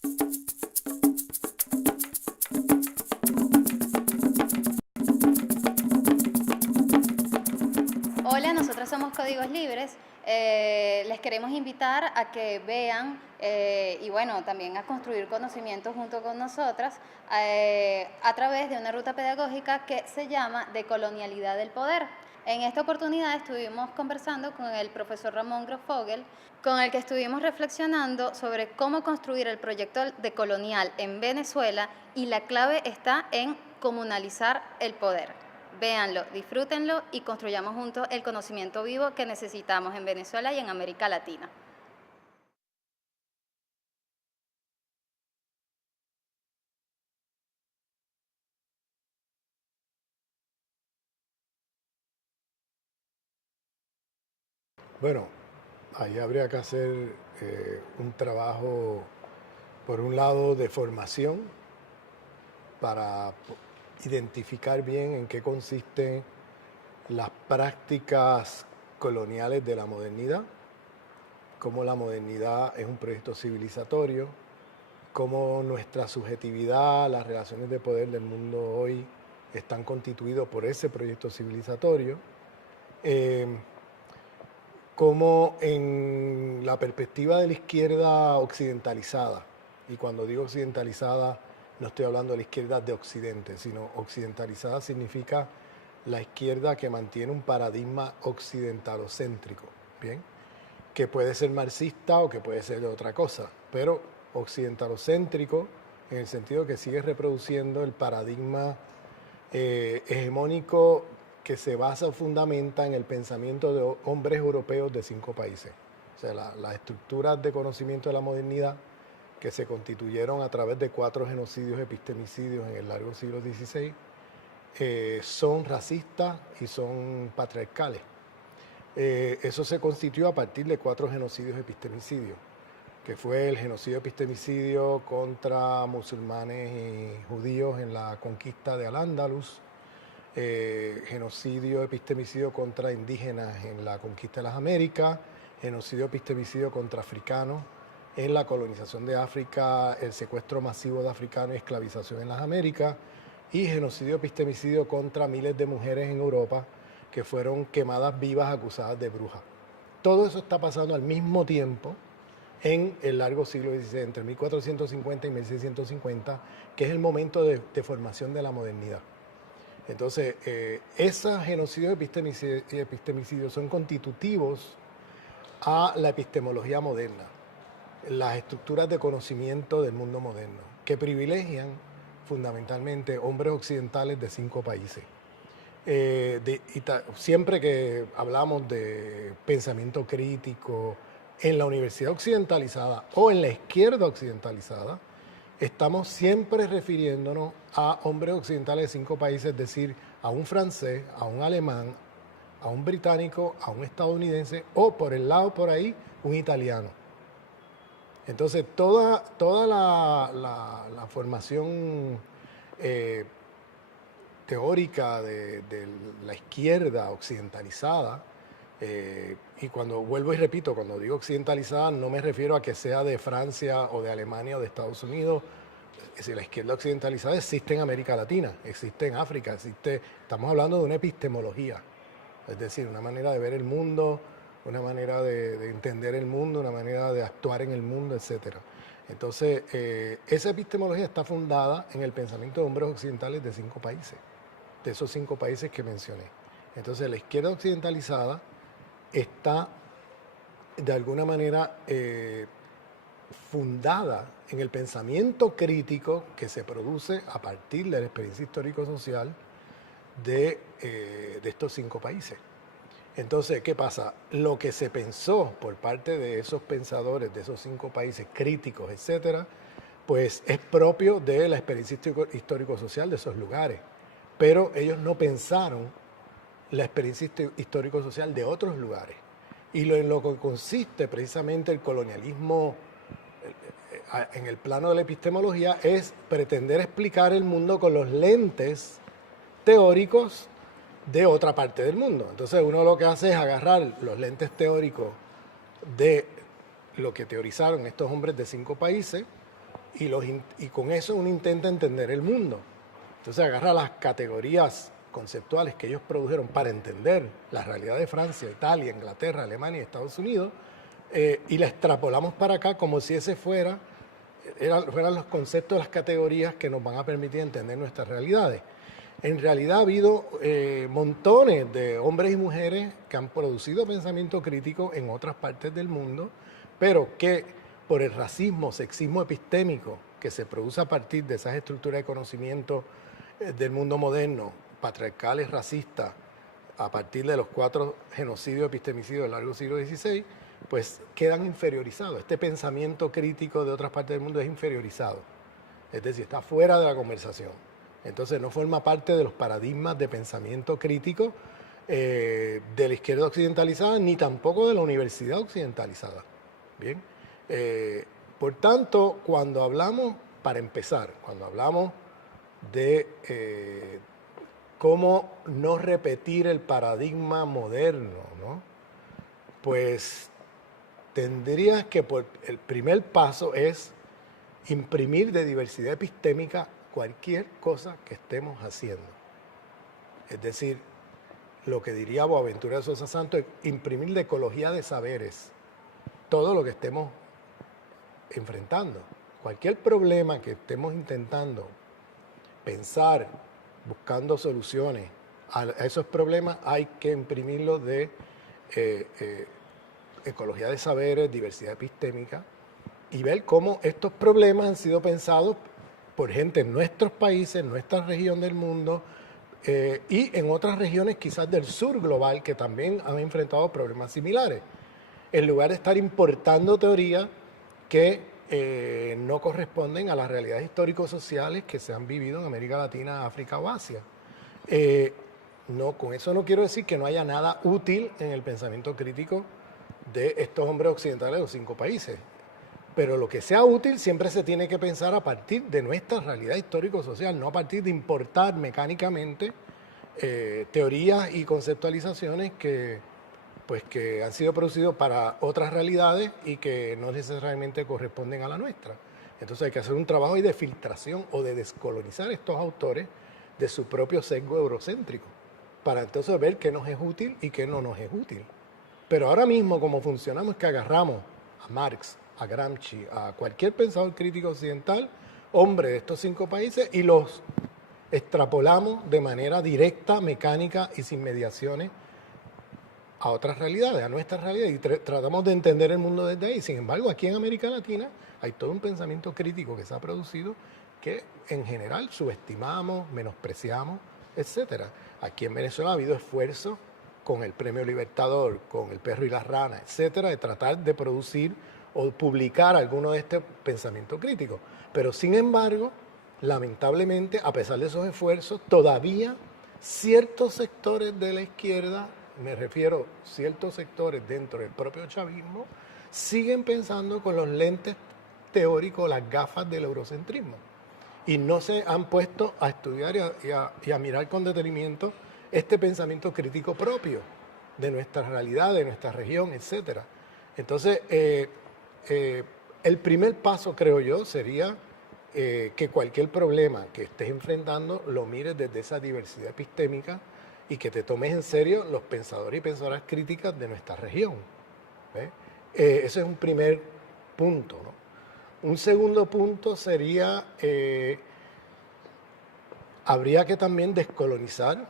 Hola, nosotros somos Códigos Libres. Les queremos invitar a que vean y bueno, también a construir conocimiento junto con nosotras a través de una ruta pedagógica que se llama Decolonialidad del Poder. En esta oportunidad estuvimos conversando con el profesor Ramón Grosfogel, con el que estuvimos reflexionando sobre cómo construir el proyecto decolonial en Venezuela, y la clave está en comunalizar el poder. Véanlo, disfrútenlo y construyamos juntos el conocimiento vivo que necesitamos en Venezuela y en América Latina. Bueno, ahí habría que hacer un trabajo, por un lado, de formación para identificar bien en qué consisten las prácticas coloniales de la modernidad, cómo la modernidad es un proyecto civilizatorio, cómo nuestra subjetividad, las relaciones de poder del mundo hoy están constituidos por ese proyecto civilizatorio, cómo en la perspectiva de la izquierda occidentalizada, y cuando digo occidentalizada no estoy hablando de la izquierda de Occidente, sino occidentalizada significa la izquierda que mantiene un paradigma occidentalocéntrico, ¿bien? Que puede ser marxista o que puede ser de otra cosa, pero occidentalocéntrico en el sentido que sigue reproduciendo el paradigma hegemónico que se basa o fundamenta en el pensamiento de hombres europeos de 5 países. O sea, las estructuras de conocimiento de la modernidad que se constituyeron a través de 4 genocidios epistemicidios en el largo siglo XVI son racistas y son patriarcales. Eso se constituyó a partir de 4 genocidios epistemicidios, que fue el genocidio epistemicidio contra musulmanes y judíos en la conquista de Al-Ándalus, genocidio epistemicidio contra indígenas en la conquista de las Américas, genocidio epistemicidio contra africanos en la colonización de África, el secuestro masivo de africanos y esclavización en las Américas, y genocidio epistemicidio contra miles de mujeres en Europa que fueron quemadas vivas acusadas de brujas. Todo eso está pasando al mismo tiempo en el largo siglo XVI, entre 1450 y 1650, que es el momento de formación de la modernidad. Entonces, esos genocidios epistemicidios son constitutivos a la epistemología moderna, las estructuras de conocimiento del mundo moderno, que privilegian fundamentalmente hombres occidentales de 5 países. Siempre que hablamos de pensamiento crítico en la universidad occidentalizada o en la izquierda occidentalizada, estamos siempre refiriéndonos a hombres occidentales de 5 países, es decir, a un francés, a un alemán, a un británico, a un estadounidense o por el lado por ahí, un italiano. Entonces, toda la formación teórica de la izquierda occidentalizada, y cuando vuelvo y repito, cuando digo occidentalizada no me refiero a que sea de Francia o de Alemania o de Estados Unidos. Es decir, la izquierda occidentalizada existe en América Latina, existe en África, estamos hablando de una epistemología, es decir, una manera de ver el mundo, una manera de entender el mundo, una manera de actuar en el mundo, etc. Entonces, esa epistemología está fundada en el pensamiento de hombres occidentales de 5 países, de esos 5 países que mencioné. Entonces, la izquierda occidentalizada está de alguna manera fundada en el pensamiento crítico que se produce a partir de la experiencia histórico-social de estos 5 países. Entonces, ¿qué pasa? Lo que se pensó por parte de esos pensadores de esos 5 países críticos, etcétera, pues es propio de la experiencia histórico-social de esos lugares. Pero ellos no pensaron la experiencia histórico-social de otros lugares. Y en lo que consiste precisamente el colonialismo en el plano de la epistemología es pretender explicar el mundo con los lentes teóricos de otra parte del mundo. Entonces uno lo que hace es agarrar los lentes teóricos de lo que teorizaron estos hombres de 5 países y con eso uno intenta entender el mundo. Entonces agarra las categorías conceptuales que ellos produjeron para entender la realidad de Francia, Italia, Inglaterra, Alemania y Estados Unidos, y la extrapolamos para acá como si ese fueran los conceptos, las categorías que nos van a permitir entender nuestras realidades. En realidad ha habido montones de hombres y mujeres que han producido pensamiento crítico en otras partes del mundo, pero que por el racismo, sexismo epistémico que se produce a partir de esas estructuras de conocimiento del mundo moderno, patriarcales, racistas, a partir de los 4 genocidios epistemicidios del largo siglo XVI, pues quedan inferiorizados. Este pensamiento crítico de otras partes del mundo es inferiorizado, es decir, está fuera de la conversación. Entonces no forma parte de los paradigmas de pensamiento crítico de la izquierda occidentalizada, ni tampoco de la universidad occidentalizada. Bien, por tanto, cuando hablamos, para empezar, cuando hablamos de cómo no repetir el paradigma moderno, ¿no? Pues tendrías que, el primer paso es imprimir de diversidad epistémica cualquier cosa que estemos haciendo. Es decir, lo que diría Boaventura de Sosa Santos, imprimir de ecología de saberes todo lo que estemos enfrentando. Cualquier problema que estemos intentando pensar, buscando soluciones a esos problemas, hay que imprimirlo de ecología de saberes, diversidad epistémica, y ver cómo estos problemas han sido pensados por gente en nuestros países, en nuestra región del mundo, y en otras regiones quizás del sur global que también han enfrentado problemas similares, en lugar de estar importando teorías que no corresponden a las realidades histórico-sociales que se han vivido en América Latina, África o Asia. No, con eso no quiero decir que no haya nada útil en el pensamiento crítico de estos hombres occidentales de los 5 países. Pero lo que sea útil siempre se tiene que pensar a partir de nuestra realidad histórico-social, no a partir de importar mecánicamente teorías y conceptualizaciones que han sido producidos para otras realidades y que no necesariamente corresponden a la nuestra. Entonces hay que hacer un trabajo de filtración o de descolonizar estos autores de su propio sesgo eurocéntrico, para entonces ver qué nos es útil y qué no nos es útil. Pero ahora mismo, como funcionamos, es que agarramos a Marx, a Gramsci, a cualquier pensador crítico occidental, hombre de estos 5 países, y los extrapolamos de manera directa, mecánica y sin mediaciones a otras realidades, a nuestra realidad, y tratamos de entender el mundo desde ahí. Sin embargo, aquí en América Latina hay todo un pensamiento crítico que se ha producido que en general subestimamos, menospreciamos, etcétera. Aquí en Venezuela ha habido esfuerzos con el Premio Libertador, con El Perro y la Rana, etcétera, de tratar de producir o publicar alguno de este pensamiento crítico. Pero sin embargo, lamentablemente, a pesar de esos esfuerzos, todavía ciertos sectores de la izquierda, me refiero a ciertos sectores dentro del propio chavismo, siguen pensando con los lentes teóricos, las gafas del eurocentrismo. Y no se han puesto a estudiar y a mirar con detenimiento este pensamiento crítico propio de nuestra realidad, de nuestra región, etcétera. Entonces, el primer paso, creo yo, sería que cualquier problema que estés enfrentando lo mires desde esa diversidad epistémica y que te tomes en serio los pensadores y pensadoras críticas de nuestra región. Ese es un primer punto, ¿no? Un segundo punto sería, habría que también descolonizar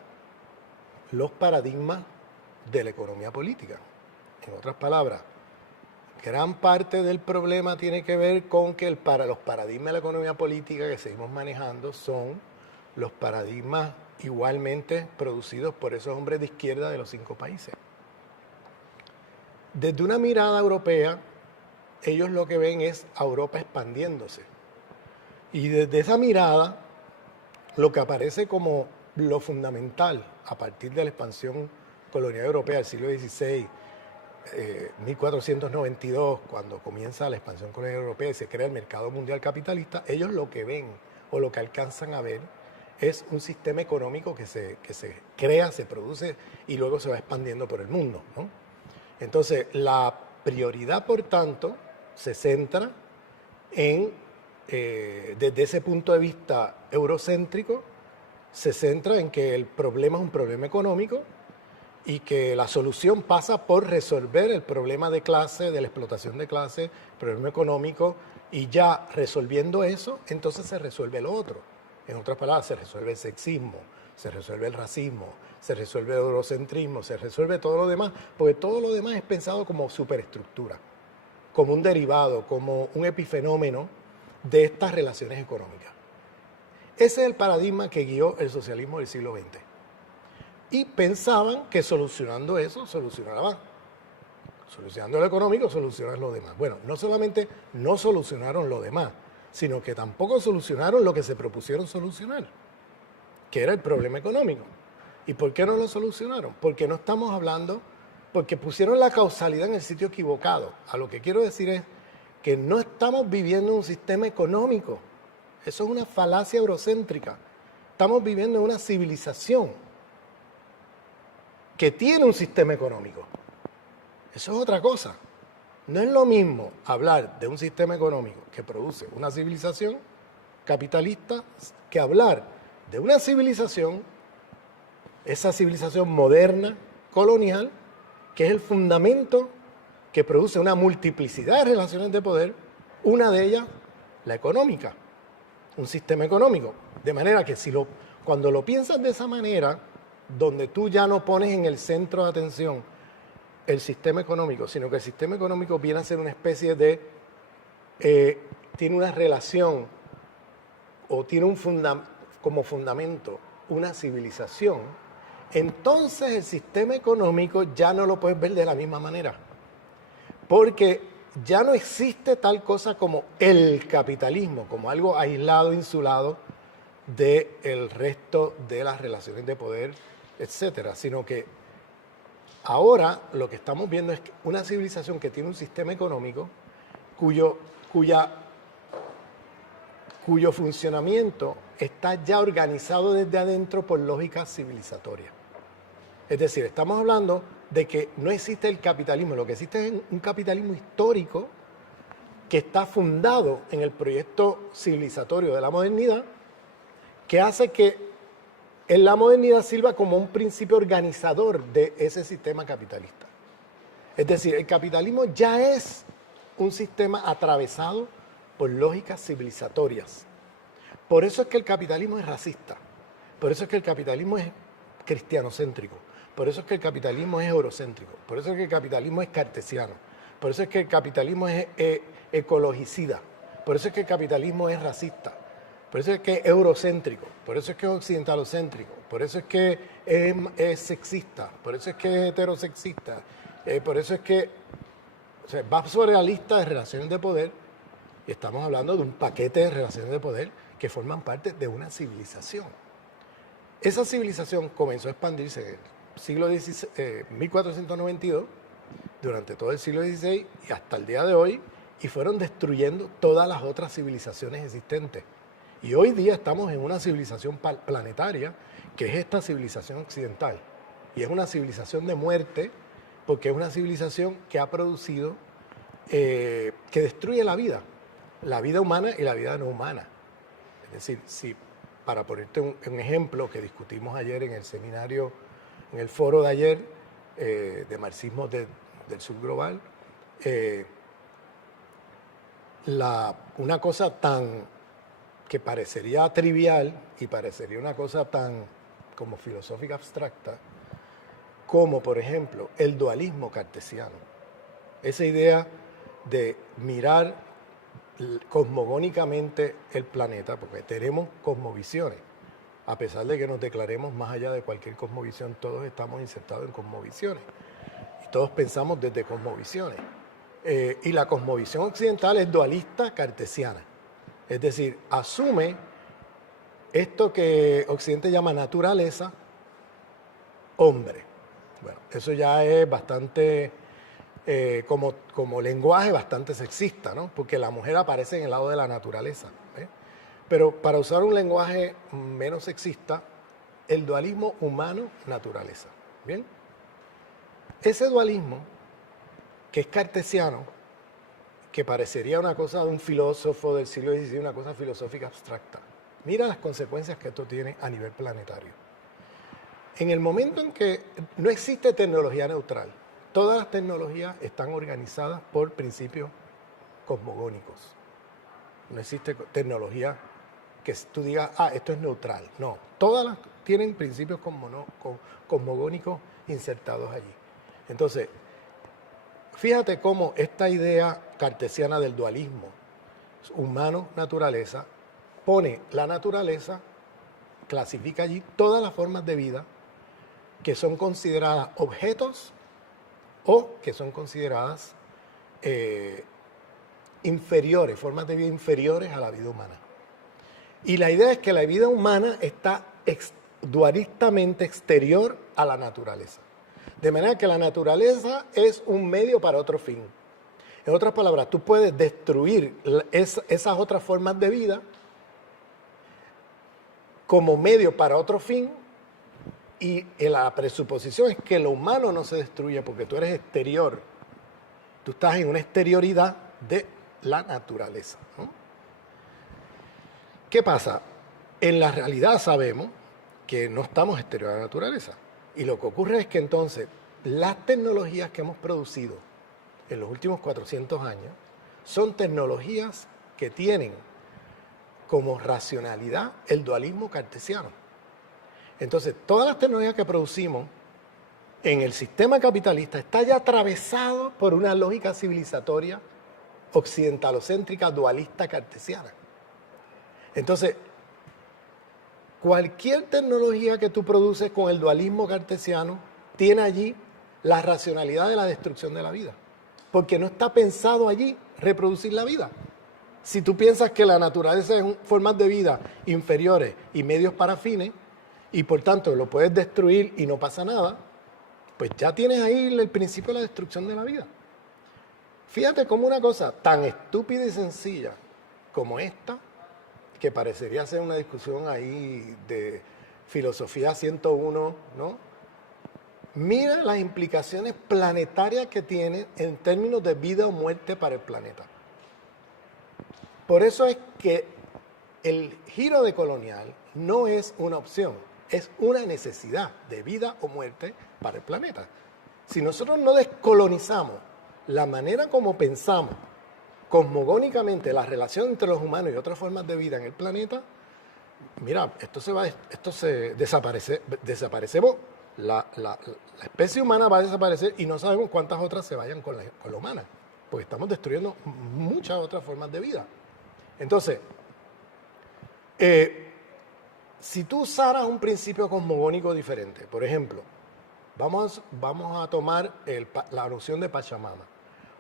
los paradigmas de la economía política. En otras palabras, gran parte del problema tiene que ver con que los paradigmas de la economía política que seguimos manejando son los paradigmas igualmente producidos por esos hombres de izquierda de los 5 países. Desde una mirada europea, ellos lo que ven es a Europa expandiéndose. Y desde esa mirada, lo que aparece como lo fundamental a partir de la expansión colonial europea del siglo XVI, 1492, cuando comienza la expansión colonial europea y se crea el mercado mundial capitalista, ellos lo que ven o lo que alcanzan a ver es un sistema económico que se crea, se produce y luego se va expandiendo por el mundo, ¿no? Entonces, la prioridad, por tanto, se centra en desde ese punto de vista eurocéntrico, se centra en que el problema es un problema económico y que la solución pasa por resolver el problema de clase, de la explotación de clase, el problema económico, y ya resolviendo eso, entonces se resuelve lo otro. En otras palabras, se resuelve el sexismo, se resuelve el racismo, se resuelve el eurocentrismo, se resuelve todo lo demás, porque todo lo demás es pensado como superestructura, como un derivado, como un epifenómeno de estas relaciones económicas. Ese es el paradigma que guió el socialismo del siglo XX. Y pensaban que solucionando eso, solucionaban. Solucionando lo económico, solucionan lo demás. Bueno, no solamente no solucionaron lo demás, sino que tampoco solucionaron lo que se propusieron solucionar, que era el problema económico. ¿Y por qué no lo solucionaron? Porque no estamos hablando, porque pusieron la causalidad en el sitio equivocado. A lo que quiero decir es que no estamos viviendo un sistema económico. Eso es una falacia eurocéntrica. Estamos viviendo en una civilización que tiene un sistema económico. Eso es otra cosa. No es lo mismo hablar de un sistema económico que produce una civilización capitalista que hablar de una civilización, esa civilización moderna, colonial, que es el fundamento que produce una multiplicidad de relaciones de poder, una de ellas la económica, un sistema económico. De manera que cuando lo piensas de esa manera, donde tú ya no pones en el centro de atención el sistema económico, sino que el sistema económico viene a ser una especie de, tiene una relación o tiene como fundamento una civilización, entonces el sistema económico ya no lo puedes ver de la misma manera, porque ya no existe tal cosa como el capitalismo, como algo aislado, insulado del resto de las relaciones de poder, etcétera, sino que ahora lo que estamos viendo es una civilización que tiene un sistema económico cuyo funcionamiento está ya organizado desde adentro por lógicas civilizatorias. Es decir, estamos hablando de que no existe el capitalismo, lo que existe es un capitalismo histórico que está fundado en el proyecto civilizatorio de la modernidad, que hace que en la modernidad sirva como un principio organizador de ese sistema capitalista. Es decir, el capitalismo ya es un sistema atravesado por lógicas civilizatorias. Por eso es que el capitalismo es racista, por eso es que el capitalismo es cristianocéntrico, por eso es que el capitalismo es eurocéntrico, por eso es que el capitalismo es cartesiano, por eso es que el capitalismo es ecologicida, por eso es que el capitalismo es racista, por eso es que es eurocéntrico, por eso es que es occidentalocéntrico, por eso es que es sexista, por eso es que es heterosexista, por eso es que va sobre la lista de relaciones de poder y estamos hablando de un paquete de relaciones de poder que forman parte de una civilización. Esa civilización comenzó a expandirse en el siglo XVI, 1492, durante todo el siglo XVI y hasta el día de hoy, y fueron destruyendo todas las otras civilizaciones existentes. Y hoy día estamos en una civilización planetaria, que es esta civilización occidental. Y es una civilización de muerte, porque es una civilización que ha producido, que destruye la vida humana y la vida no humana. Es decir, si, para ponerte un ejemplo que discutimos ayer en el seminario, en el foro de ayer, de marxismo del sur global, una cosa que parecería trivial y parecería una cosa tan como filosófica abstracta, como por ejemplo el dualismo cartesiano. Esa idea de mirar cosmogónicamente el planeta, porque tenemos cosmovisiones, a pesar de que nos declaremos más allá de cualquier cosmovisión, todos estamos insertados en cosmovisiones y todos pensamos desde cosmovisiones. Y la cosmovisión occidental es dualista cartesiana. Es decir, asume esto que Occidente llama naturaleza, hombre. Bueno, eso ya es bastante, como lenguaje, bastante sexista, ¿no? Porque la mujer aparece en el lado de la naturaleza. Pero para usar un lenguaje menos sexista, el dualismo humano-naturaleza. ¿Bien? Ese dualismo, que es cartesiano, que parecería una cosa de un filósofo del siglo XVI, una cosa filosófica abstracta. Mira las consecuencias que esto tiene a nivel planetario. En el momento en que no existe tecnología neutral, todas las tecnologías están organizadas por principios cosmogónicos. No existe tecnología que tú digas, esto es neutral. No, todas las tienen principios cosmogónicos insertados allí. Entonces, fíjate cómo esta idea cartesiana del dualismo humano-naturaleza pone la naturaleza, clasifica allí todas las formas de vida que son consideradas objetos o que son consideradas inferiores, formas de vida inferiores a la vida humana. Y la idea es que la vida humana está dualistamente exterior a la naturaleza. De manera que la naturaleza es un medio para otro fin. En otras palabras, tú puedes destruir esas otras formas de vida como medio para otro fin, y la presuposición es que lo humano no se destruye porque tú eres exterior. Tú estás en una exterioridad de la naturaleza, ¿no? ¿Qué pasa? En la realidad sabemos que no estamos exterior a la naturaleza. Y lo que ocurre es que entonces las tecnologías que hemos producido en los últimos 400 años son tecnologías que tienen como racionalidad el dualismo cartesiano. Entonces, todas las tecnologías que producimos en el sistema capitalista está ya atravesado por una lógica civilizatoria occidentalocéntrica, dualista, cartesiana. Entonces, cualquier tecnología que tú produces con el dualismo cartesiano tiene allí la racionalidad de la destrucción de la vida, porque no está pensado allí reproducir la vida. Si tú piensas que la naturaleza es formas de vida inferiores y medios para fines, y por tanto lo puedes destruir y no pasa nada, pues ya tienes ahí el principio de la destrucción de la vida. Fíjate cómo una cosa tan estúpida y sencilla como esta, que parecería ser una discusión ahí de filosofía 101, ¿no? Mira las implicaciones planetarias que tiene en términos de vida o muerte para el planeta. Por eso es que el giro decolonial no es una opción, es una necesidad de vida o muerte para el planeta. Si nosotros no descolonizamos la manera como pensamos cosmogónicamente la relación entre los humanos y otras formas de vida en el planeta, mira, desaparecemos, la especie humana va a desaparecer y no sabemos cuántas otras se vayan con la humana, porque estamos destruyendo muchas otras formas de vida. Entonces, si tú usaras un principio cosmogónico diferente, por ejemplo, vamos a tomar la noción de Pachamama,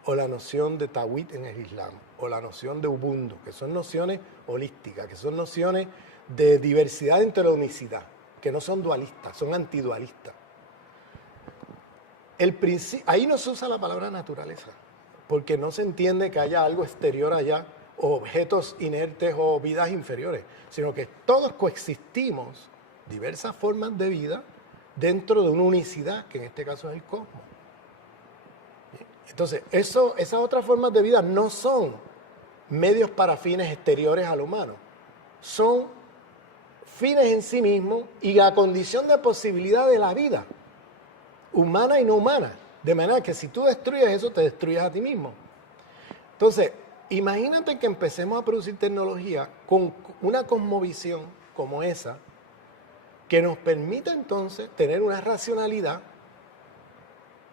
o la noción de Tawhid en el Islam, o la noción de Ubuntu, que son nociones holísticas, que son nociones de diversidad entre la unicidad, que no son dualistas, son antidualistas. Ahí no se usa la palabra naturaleza, porque no se entiende que haya algo exterior allá, o objetos inertes o vidas inferiores, sino que todos coexistimos diversas formas de vida dentro de una unicidad, que en este caso es el cosmos. Entonces, esas otras formas de vida no son medios para fines exteriores al humano, son fines en sí mismos y la condición de posibilidad de la vida, humana y no humana. De manera que si tú destruyes eso, te destruyes a ti mismo. Entonces, imagínate que empecemos a producir tecnología con una cosmovisión como esa, que nos permita entonces tener una racionalidad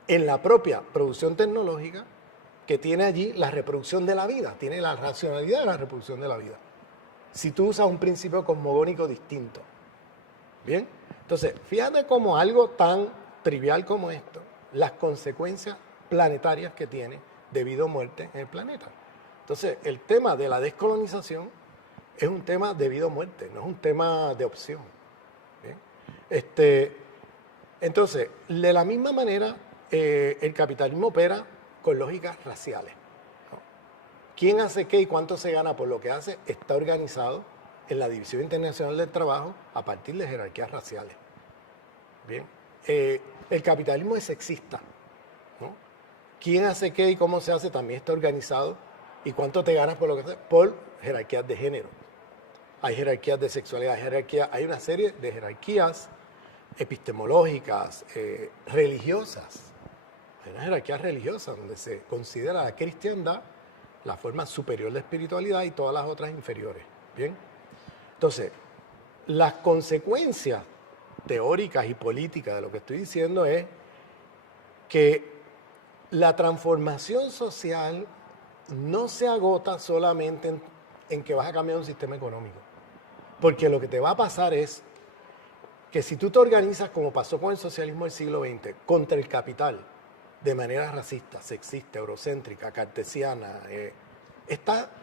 en la propia producción tecnológica que tiene allí la reproducción de la vida, tiene la racionalidad de la reproducción de la vida. Si tú usas un principio cosmogónico distinto. ¿Bien? Entonces, fíjate cómo algo tan trivial como esto, las consecuencias planetarias que tiene de vida o muerte en el planeta. Entonces, el tema de la descolonización es un tema de vida o muerte, no es un tema de opción. ¿Bien? Entonces, de la misma manera, el capitalismo opera con lógicas raciales, ¿no? ¿Quién hace qué y cuánto se gana por lo que hace? Está organizado en la División Internacional del Trabajo a partir de jerarquías raciales. Bien, el capitalismo es sexista, ¿no? ¿Quién hace qué y cómo se hace? También está organizado ¿Y cuánto te ganas por lo que haces? Por jerarquías de género. Hay jerarquías de sexualidad, hay una serie de jerarquías epistemológicas, religiosas. Hay una jerarquía religiosa donde se considera la cristiandad la forma superior de espiritualidad y todas las otras inferiores. ¿Bien? Entonces, las consecuencias teóricas y políticas de lo que estoy diciendo es que la transformación social no se agota solamente en que vas a cambiar un sistema económico. Porque lo que te va a pasar es que si tú te organizas, como pasó con el socialismo del siglo XX, contra el capital, de manera racista, sexista, eurocéntrica, cartesiana,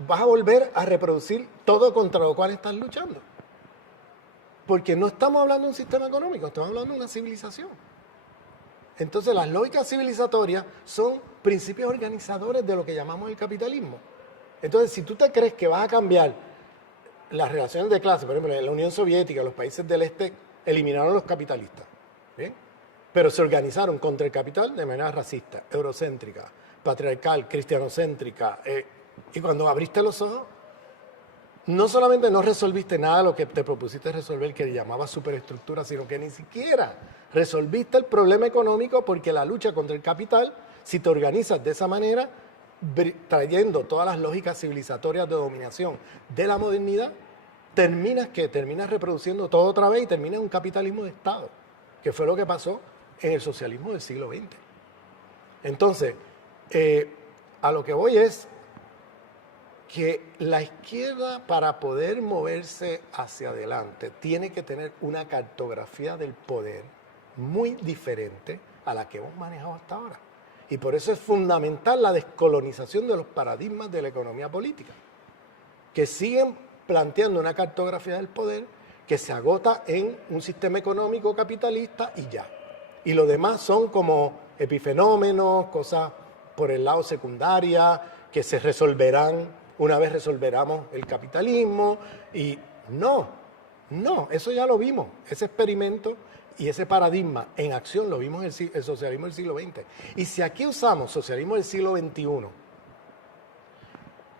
vas a volver a reproducir todo contra lo cual estás luchando. Porque no estamos hablando de un sistema económico, estamos hablando de una civilización. Entonces las lógicas civilizatorias son principios organizadores de lo que llamamos el capitalismo. Entonces, si tú te crees que vas a cambiar las relaciones de clase, por ejemplo, en la Unión Soviética, los países del este eliminaron a los capitalistas, ¿bien? Pero se organizaron contra el capital de manera racista, eurocéntrica, patriarcal, cristianocéntrica. Y cuando abriste los ojos, no solamente no resolviste nada de lo que te propusiste resolver, que llamaba superestructura, sino que ni siquiera resolviste el problema económico, porque la lucha contra el capital, si te organizas de esa manera, trayendo todas las lógicas civilizatorias de dominación de la modernidad, terminas reproduciendo todo otra vez y terminas en un capitalismo de Estado, que fue lo que pasó en el socialismo del siglo XX. Entonces, a lo que voy es que la izquierda, para poder moverse hacia adelante, tiene que tener una cartografía del poder muy diferente a la que hemos manejado hasta ahora. Y por eso es fundamental la descolonización de los paradigmas de la economía política, que siguen planteando una cartografía del poder que se agota en un sistema económico capitalista y ya. Y lo demás son como epifenómenos, cosas por el lado secundaria, que se resolverán una vez resolveramos el capitalismo. Y no, eso ya lo vimos, ese experimento y ese paradigma en acción lo vimos en el socialismo del siglo XX. Y si aquí usamos socialismo del siglo XXI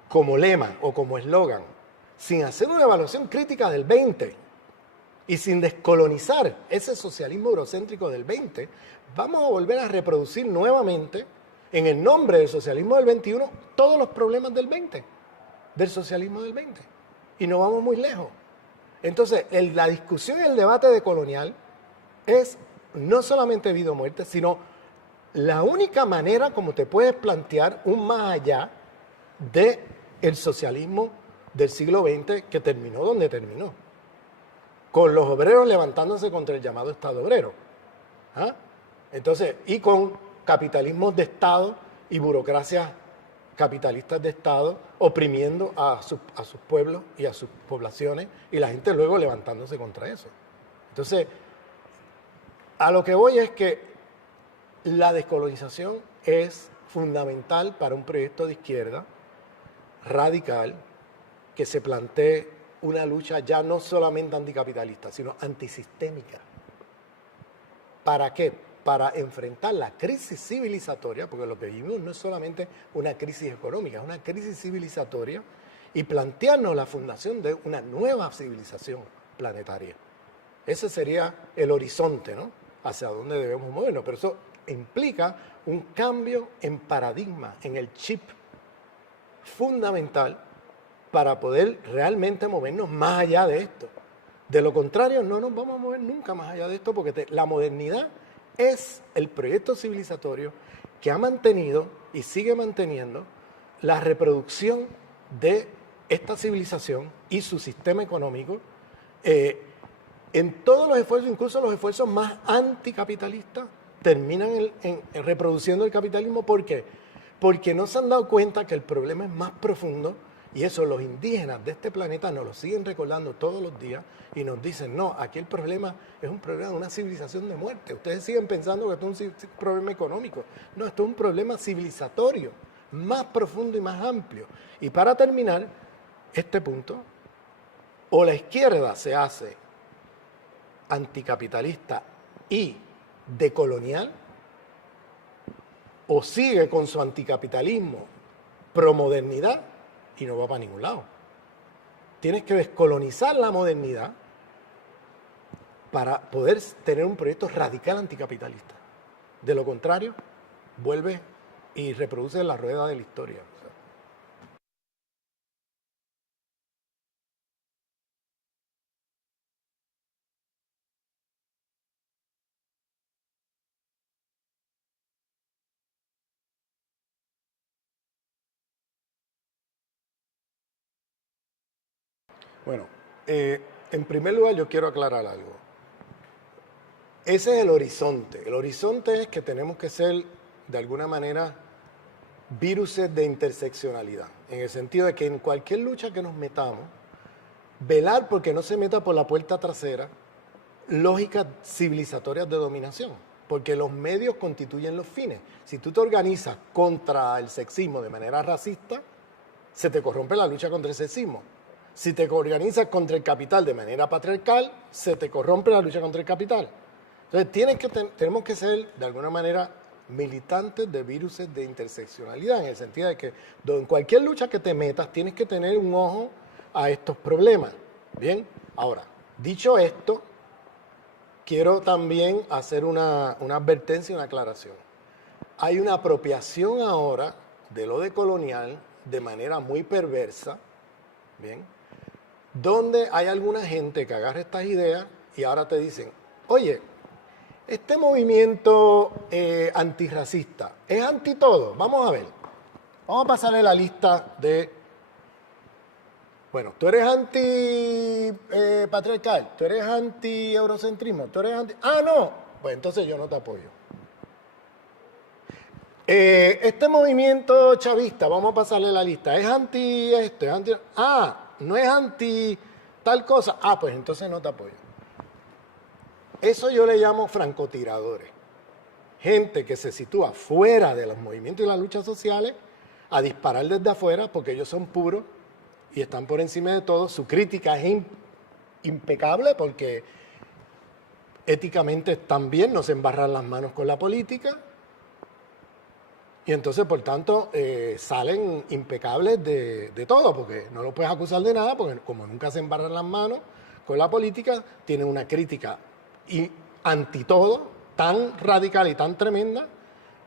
como lema o como eslogan, sin hacer una evaluación crítica del 20 y sin descolonizar ese socialismo eurocéntrico del 20, vamos a volver a reproducir nuevamente, en el nombre del socialismo del 21, todos los problemas del 20, del socialismo del 20. Y no vamos muy lejos. Entonces, la discusión y el debate decolonial es no solamente vida o muerte, sino la única manera como te puedes plantear un más allá del socialismo del siglo XX que terminó donde terminó, con los obreros levantándose contra el llamado Estado obrero. ¿Ah? Entonces, y con capitalismos de Estado y burocracias capitalistas de Estado oprimiendo a sus pueblos y a sus poblaciones, y la gente luego levantándose contra eso. Entonces, a lo que voy es que la descolonización es fundamental para un proyecto de izquierda radical que se plantee una lucha ya no solamente anticapitalista, sino antisistémica. ¿Para qué? Para enfrentar la crisis civilizatoria, porque lo que vivimos no es solamente una crisis económica, es una crisis civilizatoria, y plantearnos la fundación de una nueva civilización planetaria. Ese sería el horizonte, ¿no?, hacia dónde debemos movernos, pero eso implica un cambio en paradigma, en el chip fundamental para poder realmente movernos más allá de esto. De lo contrario, no nos vamos a mover nunca más allá de esto, porque la modernidad es el proyecto civilizatorio que ha mantenido y sigue manteniendo la reproducción de esta civilización y su sistema económico en todos los esfuerzos, incluso los esfuerzos más anticapitalistas, terminan reproduciendo el capitalismo. ¿Por qué? Porque no se han dado cuenta que el problema es más profundo, y eso los indígenas de este planeta nos lo siguen recordando todos los días y nos dicen, no, aquí el problema es un problema de una civilización de muerte. Ustedes siguen pensando que esto es un problema económico. No, esto es un problema civilizatorio, más profundo y más amplio. Y para terminar este punto, o la izquierda se hace anticapitalista y decolonial, o sigue con su anticapitalismo promodernidad, y no va para ningún lado. Tienes que descolonizar la modernidad para poder tener un proyecto radical anticapitalista. De lo contrario, vuelve y reproduce la rueda de la historia. Bueno, en primer lugar yo quiero aclarar algo. Ese es el horizonte. El horizonte es que tenemos que ser, de alguna manera, viruses de interseccionalidad. En el sentido de que en cualquier lucha que nos metamos, velar porque no se meta por la puerta trasera lógicas civilizatorias de dominación. Porque los medios constituyen los fines. Si tú te organizas contra el sexismo de manera racista, se te corrompe la lucha contra el sexismo. Si te organizas contra el capital de manera patriarcal, se te corrompe la lucha contra el capital. Entonces tenemos que ser, de alguna manera, militantes de viruses de interseccionalidad, en el sentido de que en cualquier lucha que te metas, tienes que tener un ojo a estos problemas. Bien, ahora, dicho esto, quiero también hacer una advertencia y una aclaración. Hay una apropiación ahora de lo decolonial de manera muy perversa, bien, donde hay alguna gente que agarra estas ideas y ahora te dicen, oye, este movimiento antirracista es anti todo. Vamos a ver, vamos a pasarle la lista de, bueno, tú eres anti patriarcal, tú eres anti eurocentrismo, tú eres anti, no, pues entonces yo no te apoyo. Este movimiento chavista, vamos a pasarle la lista, es anti esto, es anti, no es anti tal cosa, pues entonces no te apoyo. Eso yo le llamo francotiradores. Gente que se sitúa fuera de los movimientos y las luchas sociales a disparar desde afuera porque ellos son puros y están por encima de todo. Su crítica es impecable porque éticamente también no se embarran las manos con la política. Y entonces, por tanto, salen impecables de todo, porque no lo puedes acusar de nada, porque como nunca se embarran las manos con la política, tienen una crítica y anti todo, tan radical y tan tremenda,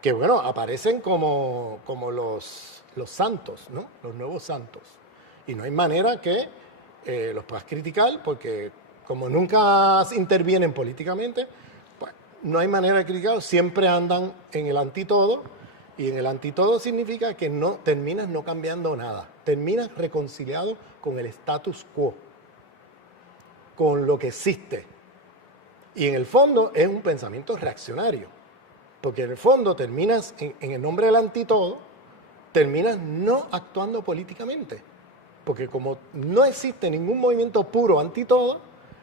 que bueno, aparecen como los santos, ¿no? Los nuevos santos. Y no hay manera que los puedas criticar, porque como nunca intervienen políticamente, pues no hay manera de criticarlos, siempre andan en el anti todo. Y en el antitodo significa que no terminas no cambiando nada, terminas reconciliado con el status quo, con lo que existe. Y en el fondo es un pensamiento reaccionario, porque en el fondo terminas, en el nombre del antitodo, terminas no actuando políticamente. Porque como no existe ningún movimiento puro antitodo,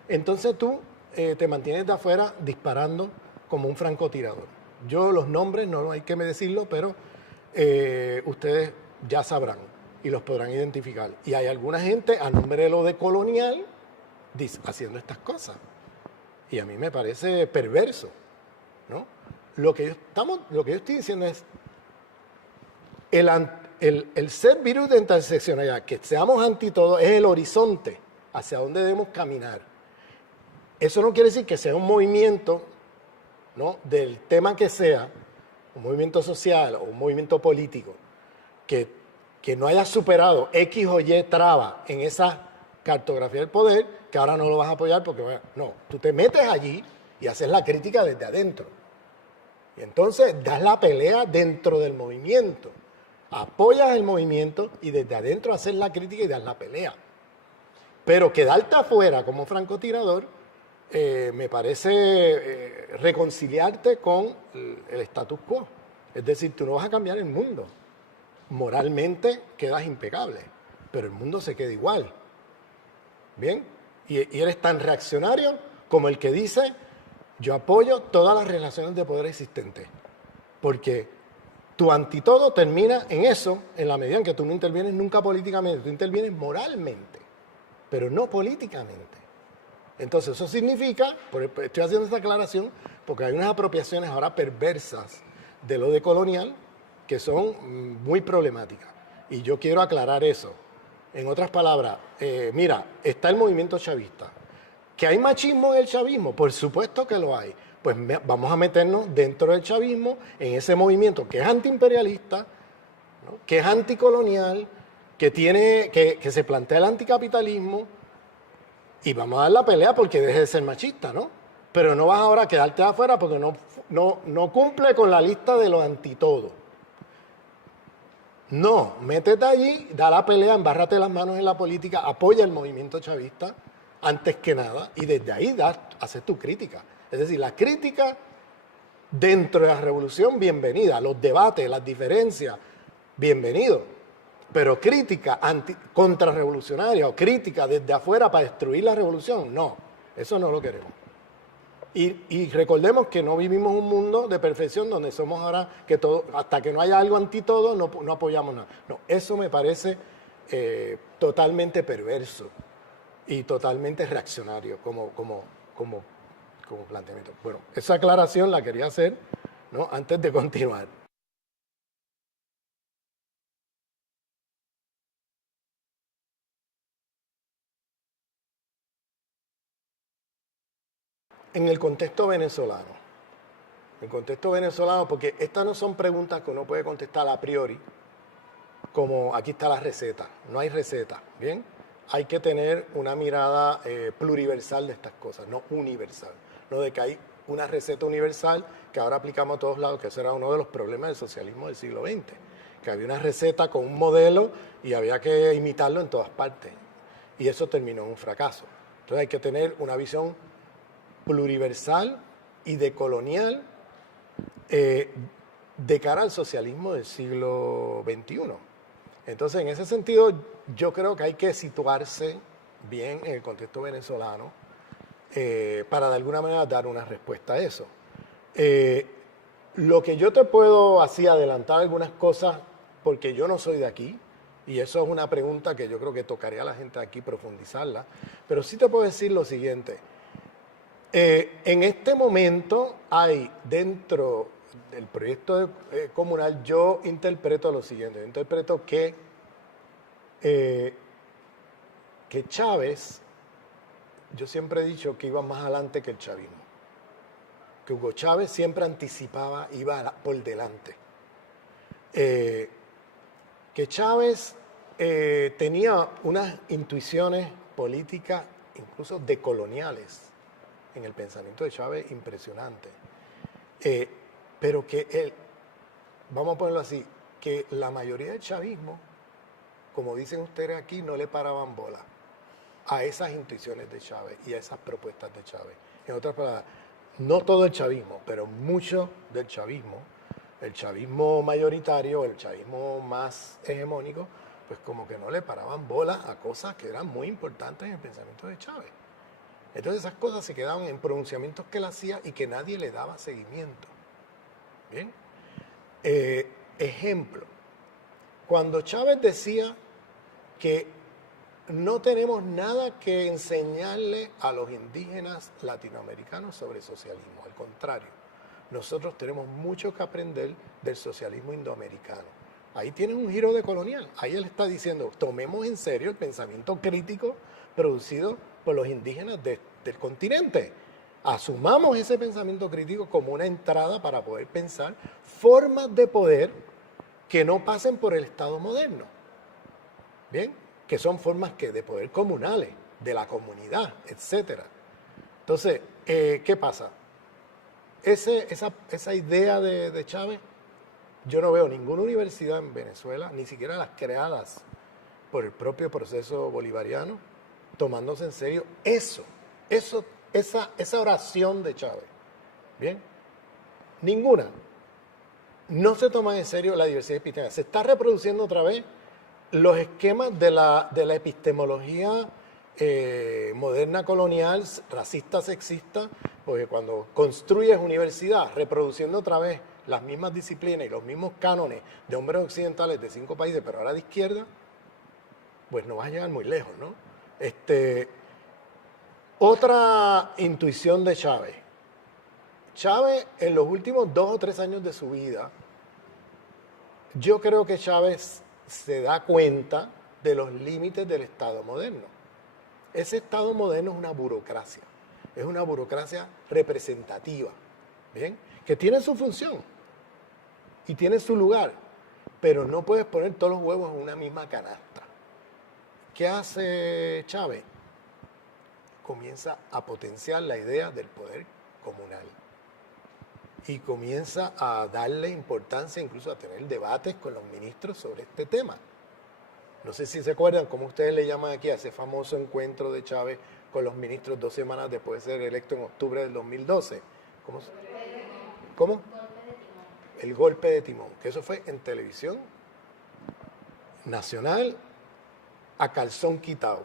entonces tú te mantienes de afuera disparando como un francotirador. Yo los nombres no hay que decirlo, pero ustedes ya sabrán y los podrán identificar. Y hay alguna gente a nombre de lo de colonial haciendo estas cosas. Y a mí me parece perverso, ¿no? Lo que yo estoy diciendo es el ser virus de interseccionalidad, que seamos anti todo, es el horizonte hacia donde debemos caminar. Eso no quiere decir que sea un movimiento, ¿no?, del tema que sea, un movimiento social o un movimiento político, que no haya superado X o Y traba en esa cartografía del poder, que ahora no lo vas a apoyar porque, bueno, no, tú te metes allí y haces la crítica desde adentro. Y entonces das la pelea dentro del movimiento, apoyas el movimiento y desde adentro haces la crítica y das la pelea. Pero quedarte afuera como francotirador, me parece reconciliarte con el status quo. Es decir, tú no vas a cambiar el mundo. Moralmente quedas impecable, pero el mundo se queda igual. ¿Bien? Y eres tan reaccionario como el que dice, yo apoyo todas las relaciones de poder existentes. Porque tu antitodo termina en eso, en la medida en que tú no intervienes nunca políticamente, tú intervienes moralmente, pero no políticamente. Entonces eso significa, estoy haciendo esta aclaración, porque hay unas apropiaciones ahora perversas de lo de colonial que son muy problemáticas. Y yo quiero aclarar eso. En otras palabras, mira, está el movimiento chavista. ¿Que hay machismo en el chavismo? Por supuesto que lo hay. Pues vamos a meternos dentro del chavismo, en ese movimiento que es antiimperialista, ¿no? Que es anticolonial, que se plantea el anticapitalismo, y vamos a dar la pelea porque deje de ser machista, ¿no? Pero no vas ahora a quedarte afuera porque no cumple con la lista de los antitodos. No, métete allí, da la pelea, embárrate las manos en la política, apoya el movimiento chavista antes que nada y desde ahí haces tu crítica. Es decir, la crítica dentro de la revolución, bienvenida. Los debates, las diferencias, bienvenido. Pero crítica contrarrevolucionaria o crítica desde afuera para destruir la revolución, no, eso no lo queremos. Y recordemos que no vivimos un mundo de perfección donde somos ahora que todo, hasta que no haya algo anti todo, no apoyamos nada. No, eso me parece totalmente perverso y totalmente reaccionario como planteamiento. Bueno, esa aclaración la quería hacer, ¿no? Antes de continuar. En el contexto venezolano. En el contexto venezolano, porque estas no son preguntas que uno puede contestar a priori, como aquí está la receta. No hay receta, ¿bien? Hay que tener una mirada pluriversal de estas cosas, no universal. No de que hay una receta universal que ahora aplicamos a todos lados, que ese era uno de los problemas del socialismo del siglo XX, que había una receta con un modelo y había que imitarlo en todas partes. Y eso terminó en un fracaso. Entonces hay que tener una visión pluriversal y decolonial de cara al socialismo del siglo XXI. Entonces, en ese sentido, yo creo que hay que situarse bien en el contexto venezolano para de alguna manera dar una respuesta a eso. Lo que yo te puedo así adelantar algunas cosas, porque yo no soy de aquí, y eso es una pregunta que yo creo que tocaría a la gente aquí profundizarla, pero sí te puedo decir lo siguiente. En este momento hay dentro del proyecto comunal, yo interpreto lo siguiente, yo interpreto que Chávez, yo siempre he dicho que iba más adelante que el chavismo, que Hugo Chávez siempre anticipaba, iba por delante, que Chávez tenía unas intuiciones políticas, incluso decoloniales, en el pensamiento de Chávez impresionante. Pero que él, vamos a ponerlo así, que la mayoría del chavismo, como dicen ustedes aquí, no le paraban bola a esas intuiciones de Chávez y a esas propuestas de Chávez. En otras palabras, no todo el chavismo, pero mucho del chavismo, el chavismo mayoritario, el chavismo más hegemónico, pues como que no le paraban bola a cosas que eran muy importantes en el pensamiento de Chávez. Entonces esas cosas se quedaban en pronunciamientos que él hacía y que nadie le daba seguimiento. ¿Bien? Ejemplo, cuando Chávez decía que no tenemos nada que enseñarle a los indígenas latinoamericanos sobre socialismo, al contrario, nosotros tenemos mucho que aprender del socialismo indoamericano. Ahí tienen un giro de colonial, ahí él está diciendo, tomemos en serio el pensamiento crítico producido por los indígenas del continente. Asumamos ese pensamiento crítico como una entrada para poder pensar formas de poder que no pasen por el Estado moderno. ¿Bien? Que son formas de poder comunales, de la comunidad, etc. Entonces, ¿qué pasa? Esa idea de Chávez, yo no veo ninguna universidad en Venezuela, ni siquiera las creadas por el propio proceso bolivariano, tomándose en serio esa oración de Chávez. ¿Bien? Ninguna. No se toma en serio la diversidad epistemológica. Se está reproduciendo otra vez los esquemas de la epistemología moderna colonial, racista, sexista, porque cuando construyes universidad reproduciendo otra vez las mismas disciplinas y los mismos cánones de hombres occidentales de 5 países, pero ahora de izquierda, pues no vas a llegar muy lejos, ¿no? Otra intuición de Chávez. Chávez, en los últimos 2 o 3 años de su vida, yo creo que Chávez se da cuenta de los límites del Estado moderno. Ese Estado moderno es una burocracia representativa, ¿bien? Que tiene su función y tiene su lugar, pero no puedes poner todos los huevos en una misma canasta. ¿Qué hace Chávez? Comienza a potenciar la idea del poder comunal y comienza a darle importancia, incluso a tener debates con los ministros sobre este tema. No sé si se acuerdan cómo ustedes le llaman aquí a ese famoso encuentro de Chávez con los ministros 2 semanas después de ser electo en octubre del 2012. ¿Cómo? El golpe de timón, que eso fue en televisión nacional a calzón quitado.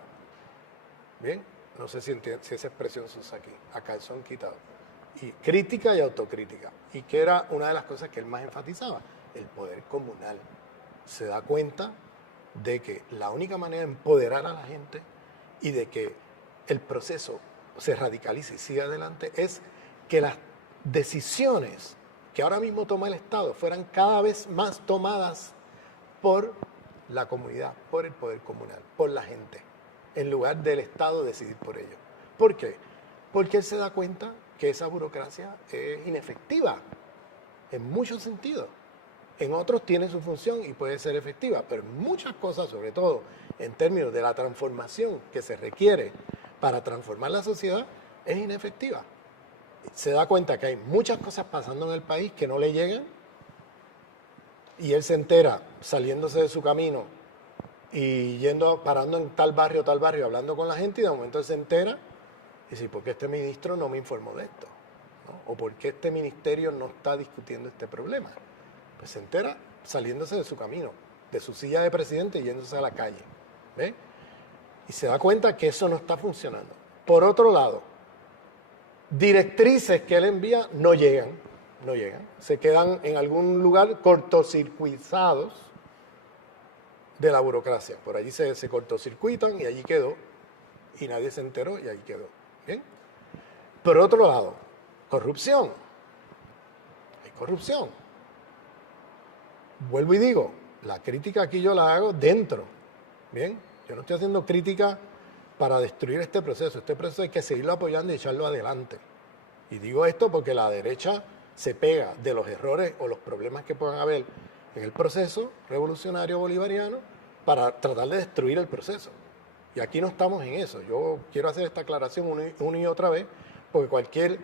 ¿Bien? No sé si esa expresión se usa aquí, a calzón quitado. Y crítica y autocrítica. Y que era una de las cosas que él más enfatizaba, el poder comunal. Se da cuenta de que la única manera de empoderar a la gente y de que el proceso se radicalice y siga adelante es que las decisiones que ahora mismo toma el Estado fueran cada vez más tomadas por la comunidad, por el poder comunal, por la gente, en lugar del Estado decidir por ello. ¿Por qué? Porque él se da cuenta que esa burocracia es inefectiva en muchos sentidos. En otros tiene su función y puede ser efectiva, pero en muchas cosas, sobre todo en términos de la transformación que se requiere para transformar la sociedad, es inefectiva. Se da cuenta que hay muchas cosas pasando en el país que no le llegan y él se entera saliéndose de su camino y parando en tal barrio, hablando con la gente, y de momento él se entera y dice, ¿por qué este ministro no me informó de esto? ¿No? ¿O por qué este ministerio no está discutiendo este problema? Pues se entera saliéndose de su camino, de su silla de presidente y yéndose a la calle. ¿Ve? Y se da cuenta que eso no está funcionando. Por otro lado, directrices que él envía no llegan. Se quedan en algún lugar cortocircuitados de la burocracia. Por allí se cortocircuitan y allí quedó. Y nadie se enteró y ahí quedó. ¿Bien? Por otro lado, corrupción. Hay corrupción. Vuelvo y digo, la crítica aquí yo la hago dentro. ¿Bien? Yo no estoy haciendo crítica para destruir este proceso. Este proceso hay que seguirlo apoyando y echarlo adelante. Y digo esto porque la derecha se pega de los errores o los problemas que puedan haber en el proceso revolucionario bolivariano para tratar de destruir el proceso. Y aquí no estamos en eso. Yo quiero hacer esta aclaración una y otra vez, porque cualquier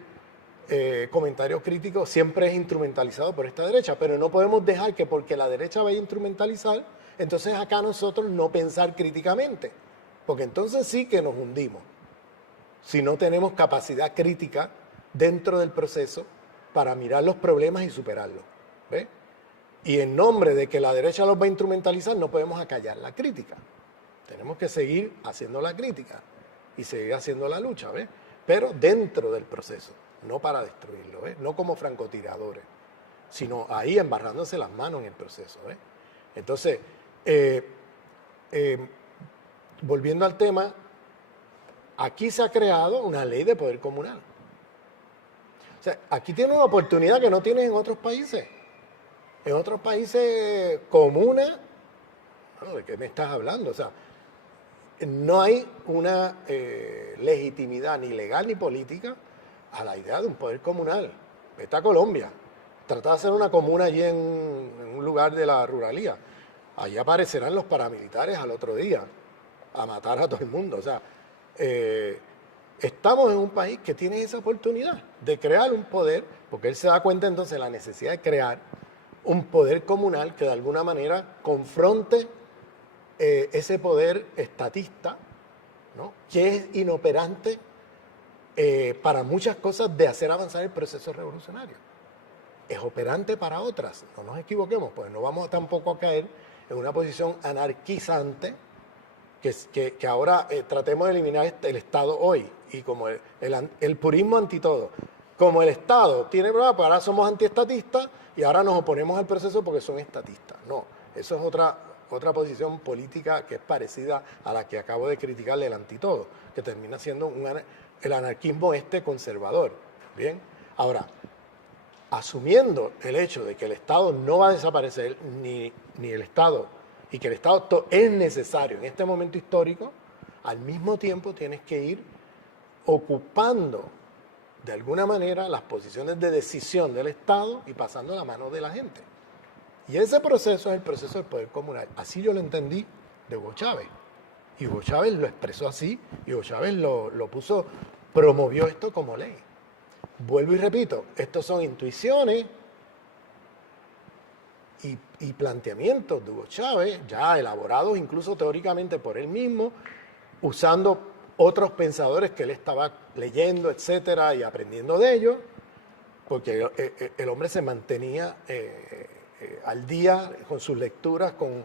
comentario crítico siempre es instrumentalizado por esta derecha, pero no podemos dejar que porque la derecha vaya a instrumentalizar, entonces acá nosotros no pensar críticamente, porque entonces sí que nos hundimos, si no tenemos capacidad crítica dentro del proceso para mirar los problemas y superarlos. ¿Ve? Y en nombre de que la derecha los va a instrumentalizar, no podemos acallar la crítica. Tenemos que seguir haciendo la crítica y seguir haciendo la lucha, ¿ves? Pero dentro del proceso, no para destruirlo, ¿ves? No como francotiradores, sino ahí embarrándose las manos en el proceso, ¿ves? Entonces, volviendo al tema, aquí se ha creado una ley de poder comunal. O sea, aquí tiene una oportunidad que no tienes en otros países. En otros países comunes, bueno, ¿de qué me estás hablando? O sea, no hay una legitimidad ni legal ni política a la idea de un poder comunal. Vete a Colombia, trata de hacer una comuna allí en un lugar de la ruralía. Allí aparecerán los paramilitares al otro día a matar a todo el mundo. O sea, estamos en un país que tiene esa oportunidad de crear un poder, porque él se da cuenta entonces de la necesidad de crear un poder comunal que de alguna manera confronte ese poder estatista, ¿no? Que es inoperante para muchas cosas de hacer avanzar el proceso revolucionario. Es operante para otras, no nos equivoquemos, pues no vamos tampoco a caer en una posición anarquizante que ahora tratemos de eliminar el Estado hoy, y como el purismo ante todo. Como el Estado tiene problemas, pues ahora somos antiestatistas y ahora nos oponemos al proceso porque son estatistas. No, eso es otra posición política que es parecida a la que acabo de criticarle, el antitodo, que termina siendo el anarquismo conservador. Bien, ahora, asumiendo el hecho de que el Estado no va a desaparecer, ni el Estado y que el Estado es necesario en este momento histórico, al mismo tiempo tienes que ir ocupando de alguna manera las posiciones de decisión del Estado y pasando la mano de la gente. Y ese proceso es el proceso del poder comunal. Así yo lo entendí de Hugo Chávez. Y Hugo Chávez lo expresó así, y Hugo Chávez lo puso, promovió esto como ley. Vuelvo y repito, estos son intuiciones y planteamientos de Hugo Chávez, ya elaborados incluso teóricamente por él mismo, usando otros pensadores que él estaba leyendo, etcétera, y aprendiendo de ellos, porque el hombre se mantenía al día con sus lecturas, con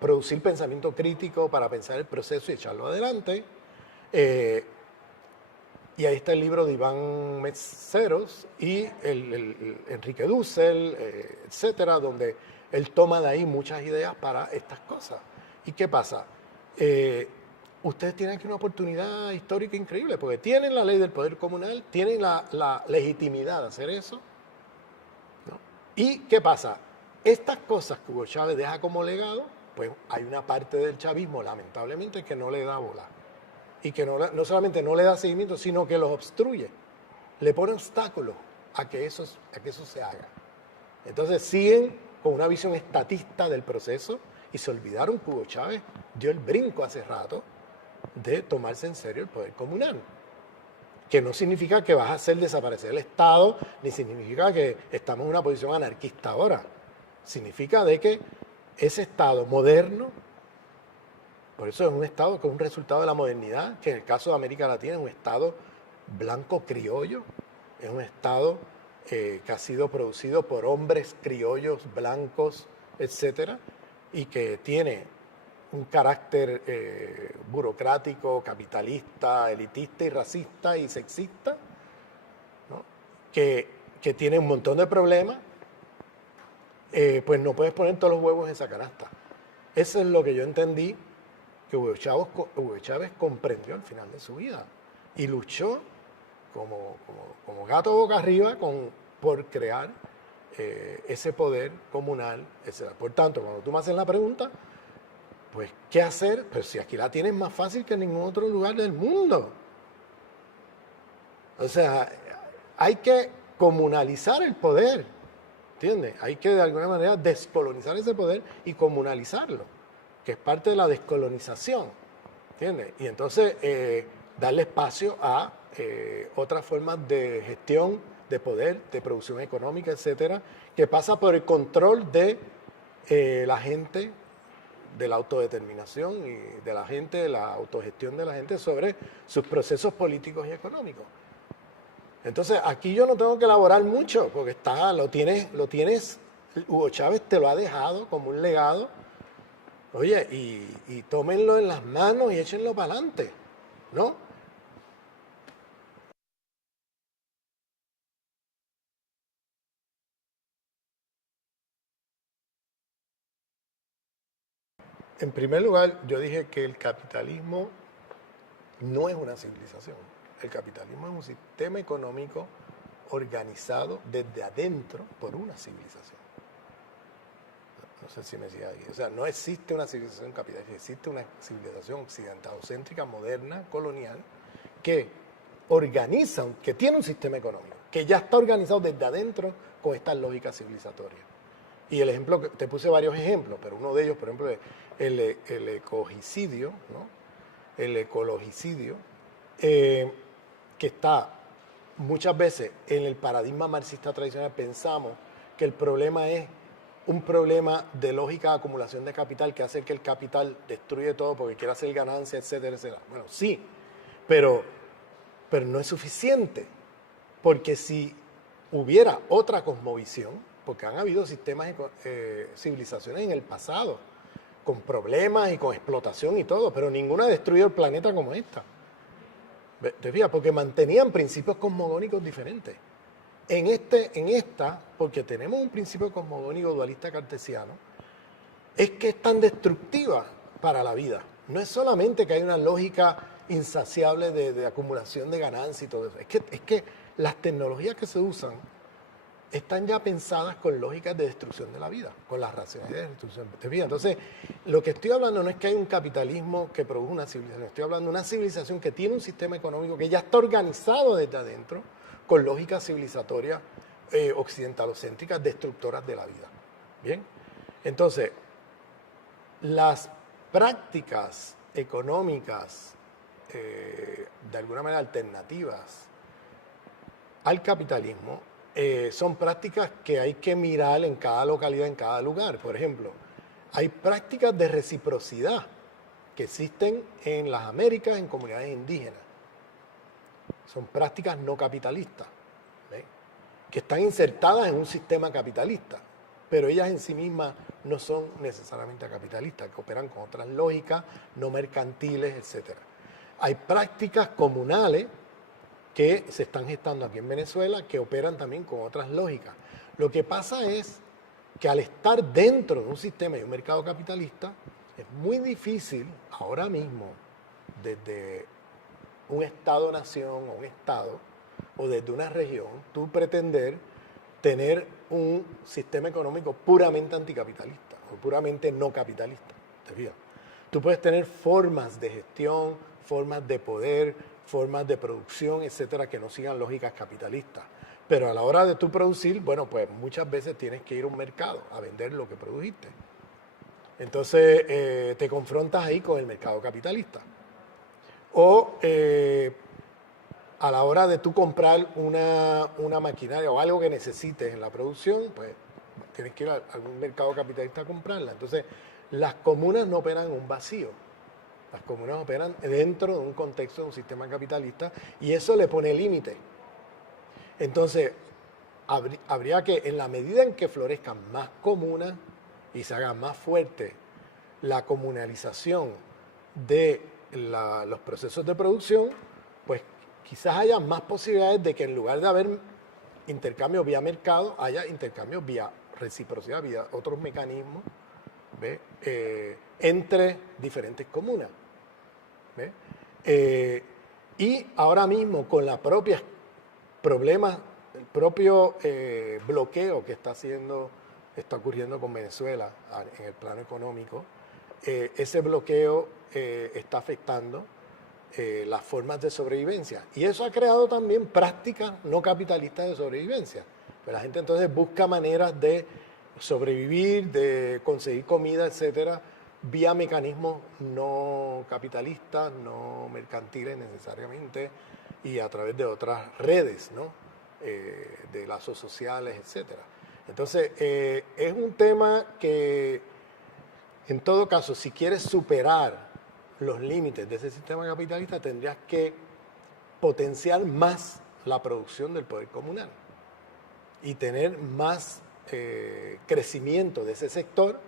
producir pensamiento crítico para pensar el proceso y echarlo adelante. Y ahí está el libro de Iván Metzeros y Enrique Dussel, etcétera, donde él toma de ahí muchas ideas para estas cosas. ¿Y qué pasa? Ustedes tienen aquí una oportunidad histórica increíble, porque tienen la ley del poder comunal, tienen la legitimidad de hacer eso, ¿no? ¿Y qué pasa? Estas cosas que Hugo Chávez deja como legado, pues hay una parte del chavismo, lamentablemente, que no le da bola. Y que no solamente no le da seguimiento, sino que los obstruye. Le pone obstáculos a que eso se haga. Entonces siguen con una visión estatista del proceso y se olvidaron que Hugo Chávez dio el brinco hace rato de tomarse en serio el poder comunal. Que no significa que vas a hacer desaparecer el Estado, ni significa que estamos en una posición anarquista ahora. Significa de que ese Estado moderno, por eso es un Estado que es un resultado de la modernidad, que en el caso de América Latina es un Estado blanco criollo, es un Estado que ha sido producido por hombres criollos, blancos, etcétera, y que tiene un carácter burocrático, capitalista, elitista y racista y sexista, ¿no? que tiene un montón de problemas, pues no puedes poner todos los huevos en esa canasta. Eso es lo que yo entendí que Hugo Chávez comprendió al final de su vida y luchó como gato boca arriba por crear ese poder comunal, etc. Por tanto, cuando tú me haces la pregunta, pues, ¿qué hacer? Pues si aquí la tienes más fácil que en ningún otro lugar del mundo. O sea, hay que comunalizar el poder, ¿entiendes? Hay que de alguna manera descolonizar ese poder y comunalizarlo, que es parte de la descolonización, ¿entiendes? Y entonces darle espacio a otras formas de gestión, de poder, de producción económica, etcétera, que pasa por el control de la gente, de la autodeterminación y de la gente, de la autogestión de la gente sobre sus procesos políticos y económicos. Entonces, aquí yo no tengo que elaborar mucho, porque lo tienes, Hugo Chávez te lo ha dejado como un legado. Oye, y tómenlo en las manos y échenlo para adelante, ¿no? En primer lugar, yo dije que el capitalismo no es una civilización. El capitalismo es un sistema económico organizado desde adentro por una civilización. No sé si me sigue ahí. O sea, no existe una civilización capitalista, existe una civilización occidentalocéntrica, moderna, colonial, que organiza, que tiene un sistema económico, que ya está organizado desde adentro con estas lógicas civilizatorias. Y el ejemplo, te puse varios ejemplos, pero uno de ellos, por ejemplo, es el ecogicidio, ¿no? El ecologicidio, que está muchas veces en el paradigma marxista tradicional. Pensamos que el problema es un problema de lógica de acumulación de capital que hace que el capital destruye todo porque quiere hacer ganancia, etcétera, etcétera. Bueno, sí, pero no es suficiente, porque si hubiera otra cosmovisión, porque han habido sistemas, civilizaciones en el pasado, con problemas y con explotación y todo, pero ninguna ha destruido el planeta como esta. ¿Te fijas? Porque mantenían principios cosmogónicos diferentes. En esta, porque tenemos un principio cosmogónico dualista cartesiano, es que es tan destructiva para la vida. No es solamente que hay una lógica insaciable de acumulación de ganancias y todo eso. Es que las tecnologías que se usan están ya pensadas con lógicas de destrucción de la vida, con las razones de destrucción de vida. Entonces, lo que estoy hablando no es que hay un capitalismo que produce una civilización, estoy hablando de una civilización que tiene un sistema económico que ya está organizado desde adentro, con lógicas civilizatorias occidentalocéntricas destructoras de la vida. ¿Bien? Entonces, las prácticas económicas, de alguna manera alternativas al capitalismo, son prácticas que hay que mirar en cada localidad, en cada lugar. Por ejemplo, hay prácticas de reciprocidad que existen en las Américas, en comunidades indígenas. Son prácticas no capitalistas, ¿ve? Que están insertadas en un sistema capitalista, pero ellas en sí mismas no son necesariamente capitalistas, que operan con otras lógicas, no mercantiles, etc. Hay prácticas comunales que se están gestando aquí en Venezuela, que operan también con otras lógicas. Lo que pasa es que al estar dentro de un sistema y un mercado capitalista, es muy difícil ahora mismo, desde un Estado-nación o un Estado, o desde una región, tú pretender tener un sistema económico puramente anticapitalista o puramente no capitalista. ¿Te fijas? Tú puedes tener formas de gestión, formas de poder, formas de producción, etcétera, que no sigan lógicas capitalistas. Pero a la hora de tú producir, bueno, pues muchas veces tienes que ir a un mercado a vender lo que produjiste. Entonces te confrontas ahí con el mercado capitalista. O a la hora de tú comprar una maquinaria o algo que necesites en la producción, pues tienes que ir a algún mercado capitalista a comprarla. Entonces, las comunas no operan en un vacío. Las comunas operan dentro de un contexto de un sistema capitalista y eso le pone límite. Entonces, habría que, en la medida en que florezcan más comunas y se haga más fuerte la comunalización de los procesos de producción, pues quizás haya más posibilidades de que en lugar de haber intercambio vía mercado, haya intercambio vía reciprocidad, vía otros mecanismos, ¿ve? Entre diferentes comunas. ¿Ve? Y ahora mismo con la propia problemas, el propio bloqueo que está ocurriendo con Venezuela en el plano económico, ese bloqueo está afectando las formas de sobrevivencia. Y eso ha creado también prácticas no capitalistas de sobrevivencia. Pues la gente entonces busca maneras de sobrevivir, de conseguir comida, etcétera, vía mecanismos no capitalistas, no mercantiles necesariamente, y a través de otras redes, ¿no? De lazos sociales, etcétera. Entonces, es un tema que, en todo caso, si quieres superar los límites de ese sistema capitalista, tendrías que potenciar más la producción del poder comunal y tener más crecimiento de ese sector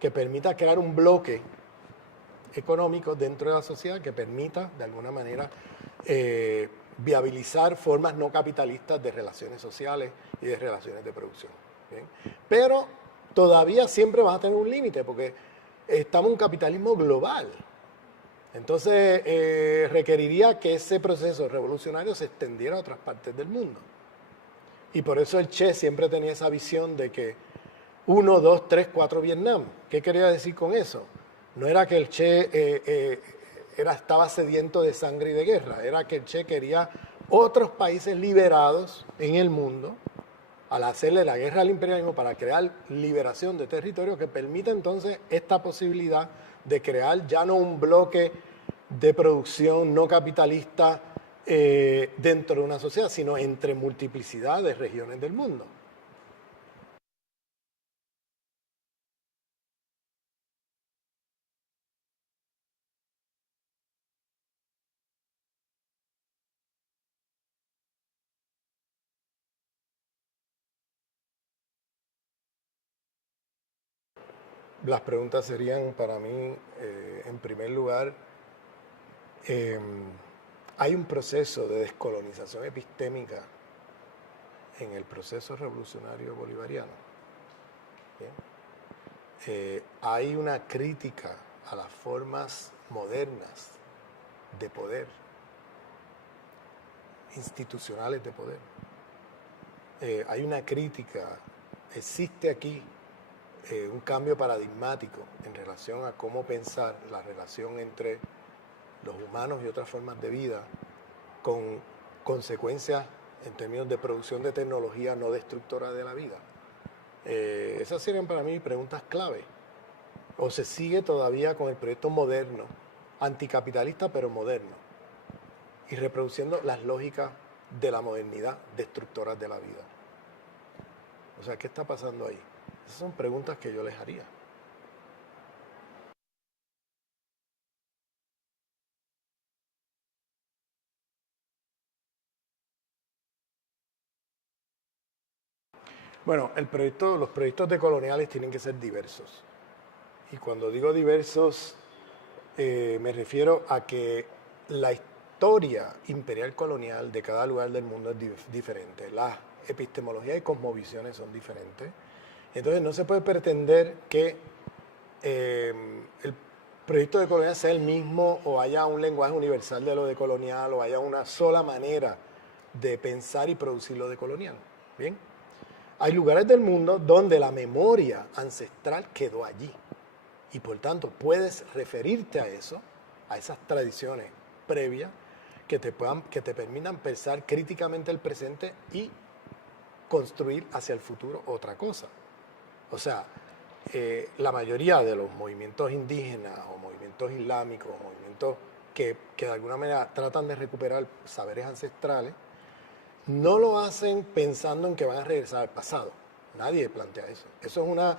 que permita crear un bloque económico dentro de la sociedad que permita, de alguna manera, viabilizar formas no capitalistas de relaciones sociales y de relaciones de producción. ¿Bien? Pero todavía siempre vas a tener un límite porque estamos en un capitalismo global. Entonces requeriría que ese proceso revolucionario se extendiera a otras partes del mundo. Y por eso el Che siempre tenía esa visión de que 1, 2, 3, 4 Vietnam. ¿Qué quería decir con eso? No era que el Che estaba sediento de sangre y de guerra, era que el Che quería otros países liberados en el mundo al hacerle la guerra al imperialismo para crear liberación de territorio que permita entonces esta posibilidad de crear ya no un bloque de producción no capitalista dentro de una sociedad, sino entre multiplicidad de regiones del mundo. Las preguntas serían para mí, en primer lugar, hay un proceso de descolonización epistémica en el proceso revolucionario bolivariano. Hay una crítica a las formas modernas de poder, institucionales de poder. hay una crítica, existe aquí un cambio paradigmático en relación a cómo pensar la relación entre los humanos y otras formas de vida, con consecuencias en términos de producción de tecnología no destructora de la vida. Esas serían para mí preguntas clave. ¿O se sigue todavía con el proyecto moderno, anticapitalista pero moderno, y reproduciendo las lógicas de la modernidad destructoras de la vida? O sea, ¿qué está pasando ahí? Esas son preguntas que yo les haría. Bueno, los proyectos decoloniales tienen que ser diversos. Y cuando digo diversos, me refiero a que la historia imperial colonial de cada lugar del mundo es diferente. Las epistemologías y cosmovisiones son diferentes. Entonces no se puede pretender que el proyecto decolonial sea el mismo, o haya un lenguaje universal de lo decolonial, o haya una sola manera de pensar y producir lo decolonial. ¿Bien? Hay lugares del mundo donde la memoria ancestral quedó allí. Y por tanto puedes referirte a eso, a esas tradiciones previas que te permitan pensar críticamente el presente y construir hacia el futuro otra cosa. O sea, la mayoría de los movimientos indígenas o movimientos islámicos o movimientos que de alguna manera tratan de recuperar saberes ancestrales, no lo hacen pensando en que van a regresar al pasado. Nadie plantea eso. Eso es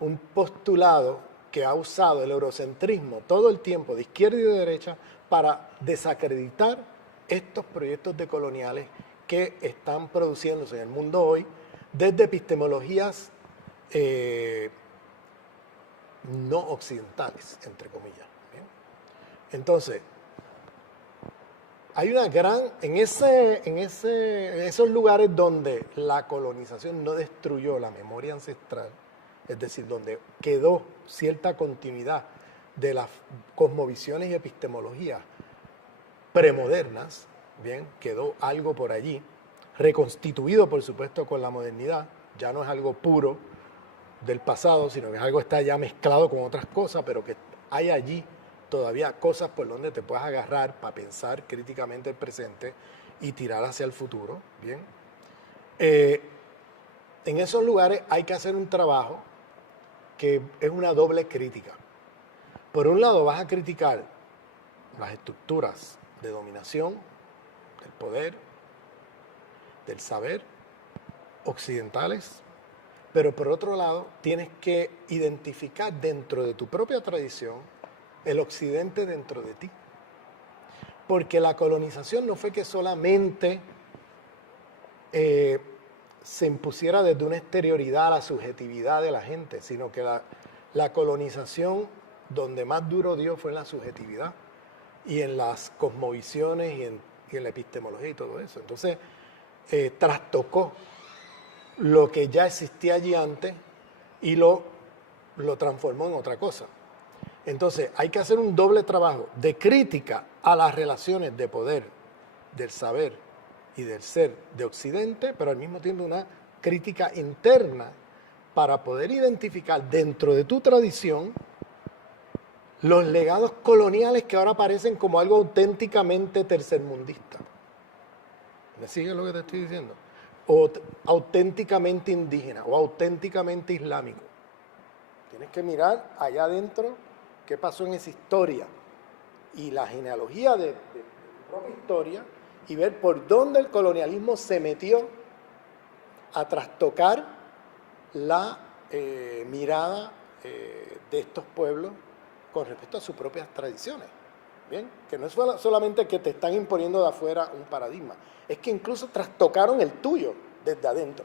un postulado que ha usado el eurocentrismo todo el tiempo, de izquierda y de derecha, para desacreditar estos proyectos decoloniales que están produciéndose en el mundo hoy desde epistemologías no occidentales, entre comillas. ¿Bien? Entonces, hay una gran, en esos lugares donde la colonización no destruyó la memoria ancestral, es decir, donde quedó cierta continuidad de las cosmovisiones y epistemologías premodernas, bien, quedó algo por allí, reconstituido por supuesto con la modernidad, ya no es algo puro del pasado, sino que es algo que está ya mezclado con otras cosas, pero que hay allí todavía cosas por donde te puedas agarrar para pensar críticamente el presente y tirar hacia el futuro, ¿bien? En esos lugares hay que hacer un trabajo que es una doble crítica. Por un lado vas a criticar las estructuras de dominación, del poder, del saber, occidentales, pero por otro lado tienes que identificar dentro de tu propia tradición el occidente dentro de ti. Porque la colonización no fue que solamente se impusiera desde una exterioridad a la subjetividad de la gente, sino que la colonización donde más duro dio fue en la subjetividad y en las cosmovisiones y en la epistemología y todo eso. Entonces, trastocó lo que ya existía allí antes y lo transformó en otra cosa. Entonces, hay que hacer un doble trabajo de crítica a las relaciones de poder, del saber y del ser de Occidente, pero al mismo tiempo una crítica interna para poder identificar dentro de tu tradición los legados coloniales que ahora parecen como algo auténticamente tercermundista. ¿Me sigue lo que te estoy diciendo? O auténticamente indígena o auténticamente islámico. Tienes que mirar allá adentro qué pasó en esa historia y la genealogía de tu propia historia y ver por dónde el colonialismo se metió a trastocar la mirada de estos pueblos con respecto a sus propias tradiciones. ¿Bien? Que no es solamente que te están imponiendo de afuera un paradigma, es que incluso trastocaron el tuyo desde adentro.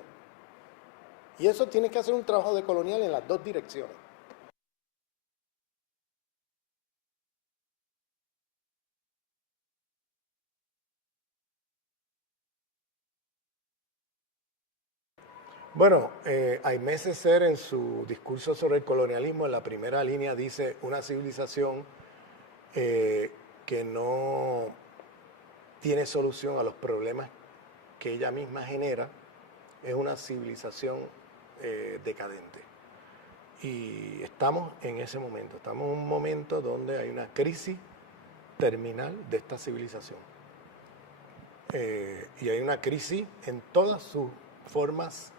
Y eso tiene que hacer un trabajo decolonial en las dos direcciones. Bueno, Aimé Césaire en su discurso sobre el colonialismo, en la primera línea dice una civilización que no tiene solución a los problemas que ella misma genera, es una civilización decadente. Y estamos en ese momento, estamos en un momento donde hay una crisis terminal de esta civilización. Y hay una crisis en todas sus formas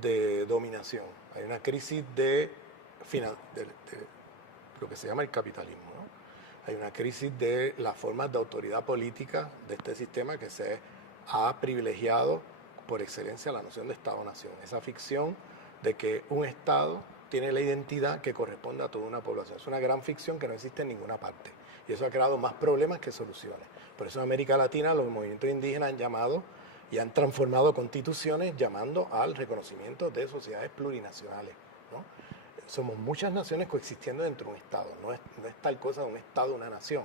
de dominación. Hay una crisis de lo que se llama el capitalismo, ¿no? Hay una crisis de las formas de autoridad política de este sistema que se ha privilegiado por excelencia la noción de Estado-Nación. Esa ficción de que un Estado tiene la identidad que corresponde a toda una población. Es una gran ficción que no existe en ninguna parte. Y eso ha creado más problemas que soluciones. Por eso en América Latina los movimientos indígenas han llamado y han transformado constituciones llamando al reconocimiento de sociedades plurinacionales, ¿no? Somos muchas naciones coexistiendo dentro de un Estado. No es tal cosa de un Estado, una nación,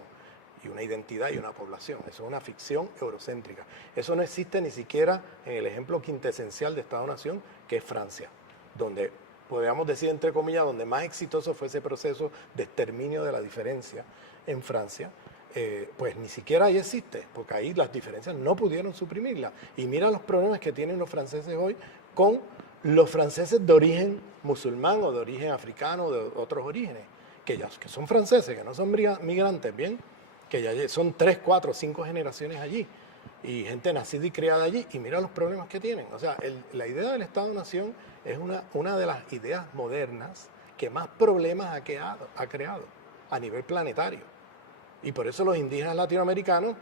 y una identidad y una población. Eso es una ficción eurocéntrica. Eso no existe ni siquiera en el ejemplo quintesencial de Estado-Nación, que es Francia, donde podríamos decir, entre comillas, donde más exitoso fue ese proceso de exterminio de la diferencia en Francia, pues ni siquiera ahí existe, porque ahí las diferencias no pudieron suprimirlas. Y mira los problemas que tienen los franceses hoy con los franceses de origen musulmán o de origen africano o de otros orígenes, que son franceses, que no son migrantes, ¿bien? Que ya son 3, 4, 5 generaciones allí, y gente nacida y criada allí, y mira los problemas que tienen. O sea, la idea del Estado-Nación es una de las ideas modernas que más problemas ha creado a nivel planetario. Y por eso los indígenas latinoamericanos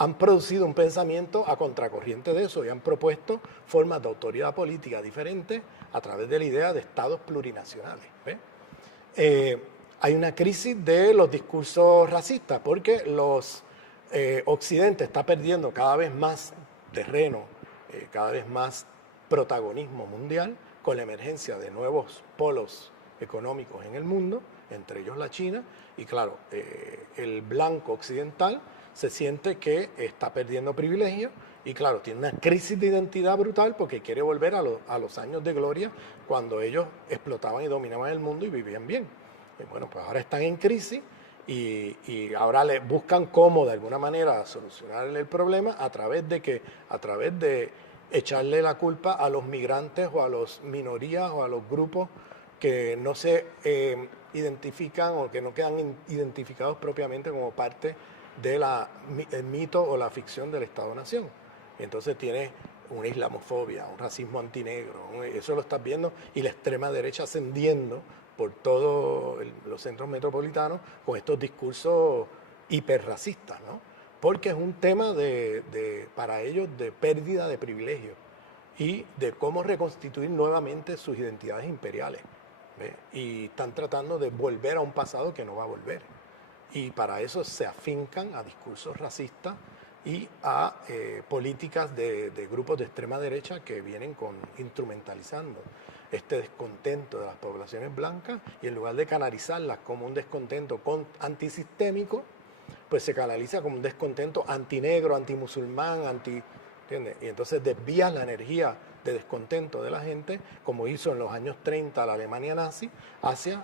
han producido un pensamiento a contracorriente de eso y han propuesto formas de autoridad política diferentes a través de la idea de estados plurinacionales. Hay una crisis de los discursos racistas porque Occidente está perdiendo cada vez más terreno, cada vez más protagonismo mundial con la emergencia de nuevos polos económicos en el mundo, entre ellos la China, y claro, el blanco occidental se siente que está perdiendo privilegios y claro, tiene una crisis de identidad brutal porque quiere volver a los años de gloria cuando ellos explotaban y dominaban el mundo y vivían bien. Bueno, pues ahora están en crisis y ahora le buscan cómo de alguna manera solucionar el problema a través de echarle la culpa a los migrantes o a las minorías o a los grupos que no se identifican o que no quedan identificados propiamente como parte del mito o la ficción del Estado-Nación. Entonces tiene una islamofobia, un racismo antinegro, eso lo estás viendo, y la extrema derecha ascendiendo por todos los centros metropolitanos con estos discursos hiperracistas, ¿no? Porque es un tema para ellos de pérdida de privilegios y de cómo reconstituir nuevamente sus identidades imperiales. Y están tratando de volver a un pasado que no va a volver. Y para eso se afincan a discursos racistas y a políticas de grupos de extrema derecha que vienen instrumentalizando este descontento de las poblaciones blancas y en lugar de canalizarlas como un descontento antisistémico, pues se canaliza como un descontento antinegro, antimusulmán, ¿entiendes? Y entonces desvían la energía de descontento de la gente, como hizo en los años 30 la Alemania nazi, hacia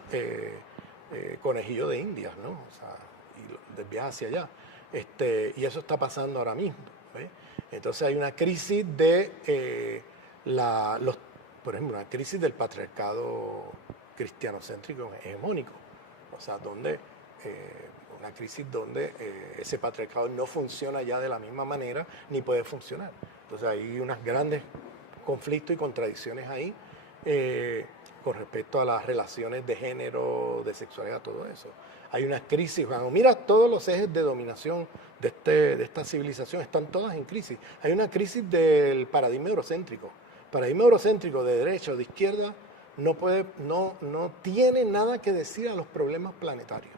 conejillo de Indias, ¿no? O sea, y lo desvías hacia allá. Y eso está pasando ahora mismo, ¿ves? Entonces hay una crisis por ejemplo, una crisis del patriarcado cristianocéntrico hegemónico, o sea, una crisis donde ese patriarcado no funciona ya de la misma manera ni puede funcionar. Entonces hay unos grandes conflictos y contradicciones ahí con respecto a las relaciones de género, de sexualidad, todo eso. Hay una crisis, cuando mira todos los ejes de dominación de esta civilización, están todas en crisis. Hay una crisis del paradigma eurocéntrico. El paradigma eurocéntrico de derecha o de izquierda no tiene nada que decir a los problemas planetarios.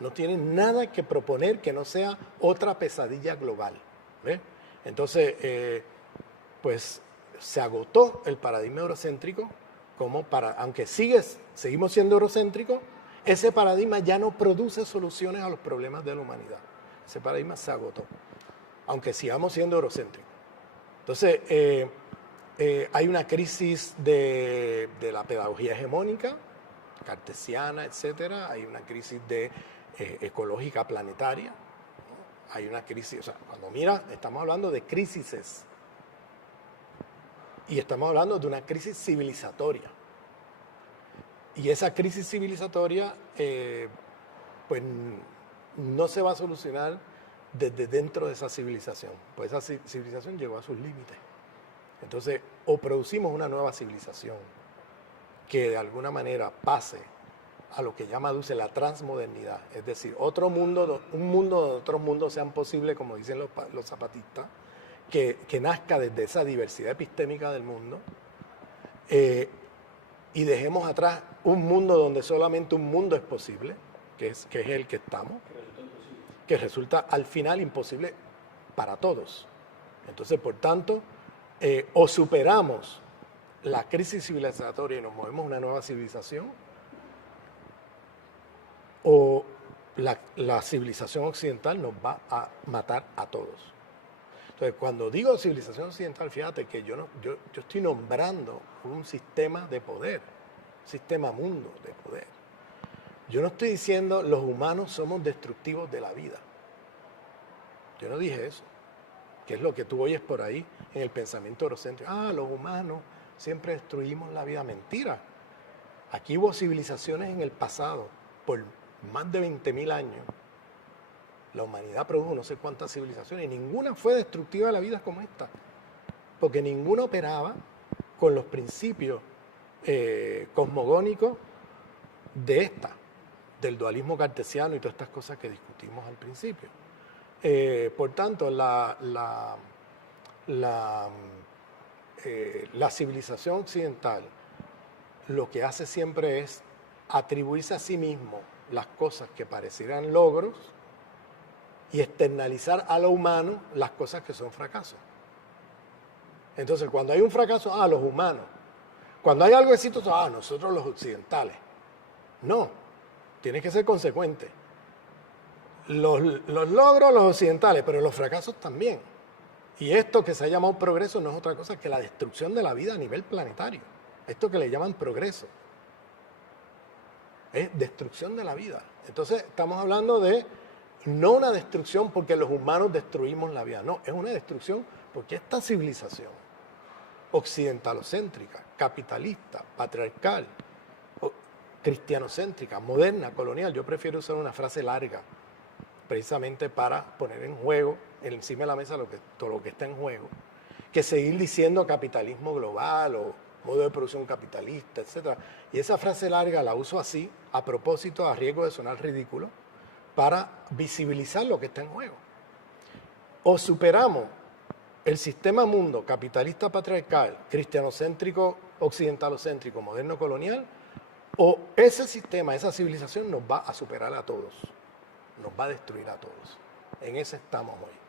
No tiene nada que proponer que no sea otra pesadilla global. ¿Ves? Entonces, pues se agotó el paradigma eurocéntrico aunque seguimos siendo eurocéntricos, ese paradigma ya no produce soluciones a los problemas de la humanidad. Ese paradigma se agotó, aunque sigamos siendo eurocéntricos. Entonces, hay una crisis de la pedagogía hegemónica, cartesiana, etcétera. Hay una crisis ecológica planetaria. Hay una crisis, o sea, cuando mira, estamos hablando de crisis. Y estamos hablando de una crisis civilizatoria. Y esa crisis civilizatoria, pues no se va a solucionar desde dentro de esa civilización, pues esa civilización llegó a sus límites. Entonces, o producimos una nueva civilización que de alguna manera pase a lo que llama Duce la transmodernidad, es decir, otro mundo, un mundo donde otros mundos sean posibles, como dicen los zapatistas, que nazca desde esa diversidad epistémica del mundo, y dejemos atrás un mundo donde solamente un mundo es posible, que es el que estamos, que resulta al final imposible para todos. Entonces, por tanto, o superamos la crisis civilizatoria y nos movemos a una nueva civilización, o la civilización occidental nos va a matar a todos. Entonces, cuando digo civilización occidental, fíjate que yo estoy nombrando un sistema de poder, un sistema mundo de poder. Yo no estoy diciendo los humanos somos destructivos de la vida. Yo no dije eso, que es lo que tú oyes por ahí en el pensamiento eurocéntrico. Los humanos siempre destruimos la vida. Mentira. Aquí hubo civilizaciones en el pasado, por más de 20.000 años. La humanidad produjo no sé cuántas civilizaciones y ninguna fue destructiva de la vida como esta, porque ninguna operaba con los principios cosmogónicos de esta, del dualismo cartesiano y todas estas cosas que discutimos al principio. Por tanto, la civilización occidental lo que hace siempre es atribuirse a sí mismo las cosas que parecieran logros y externalizar a lo humano las cosas que son fracasos. Entonces, cuando hay un fracaso, los humanos. Cuando hay algo exitoso, nosotros los occidentales. No, tienes que ser consecuente. Los logros, los occidentales, pero los fracasos también. Y esto que se ha llamado progreso no es otra cosa que la destrucción de la vida a nivel planetario. Esto que le llaman progreso es destrucción de la vida. Entonces, estamos hablando de no una destrucción porque los humanos destruimos la vida, no, es una destrucción porque esta civilización occidentalocéntrica, capitalista, patriarcal, cristianocéntrica, moderna, colonial, yo prefiero usar una frase larga, precisamente para poner en juego, encima de la mesa todo lo que está en juego, que seguir diciendo capitalismo global o modo de producción capitalista, etc. Y esa frase larga la uso así, a propósito, a riesgo de sonar ridículo, para visibilizar lo que está en juego. O superamos el sistema mundo capitalista patriarcal, cristianocéntrico, occidentalocéntrico, moderno colonial, o ese sistema, esa civilización nos va a superar a todos, nos va a destruir a todos. En ese estamos hoy.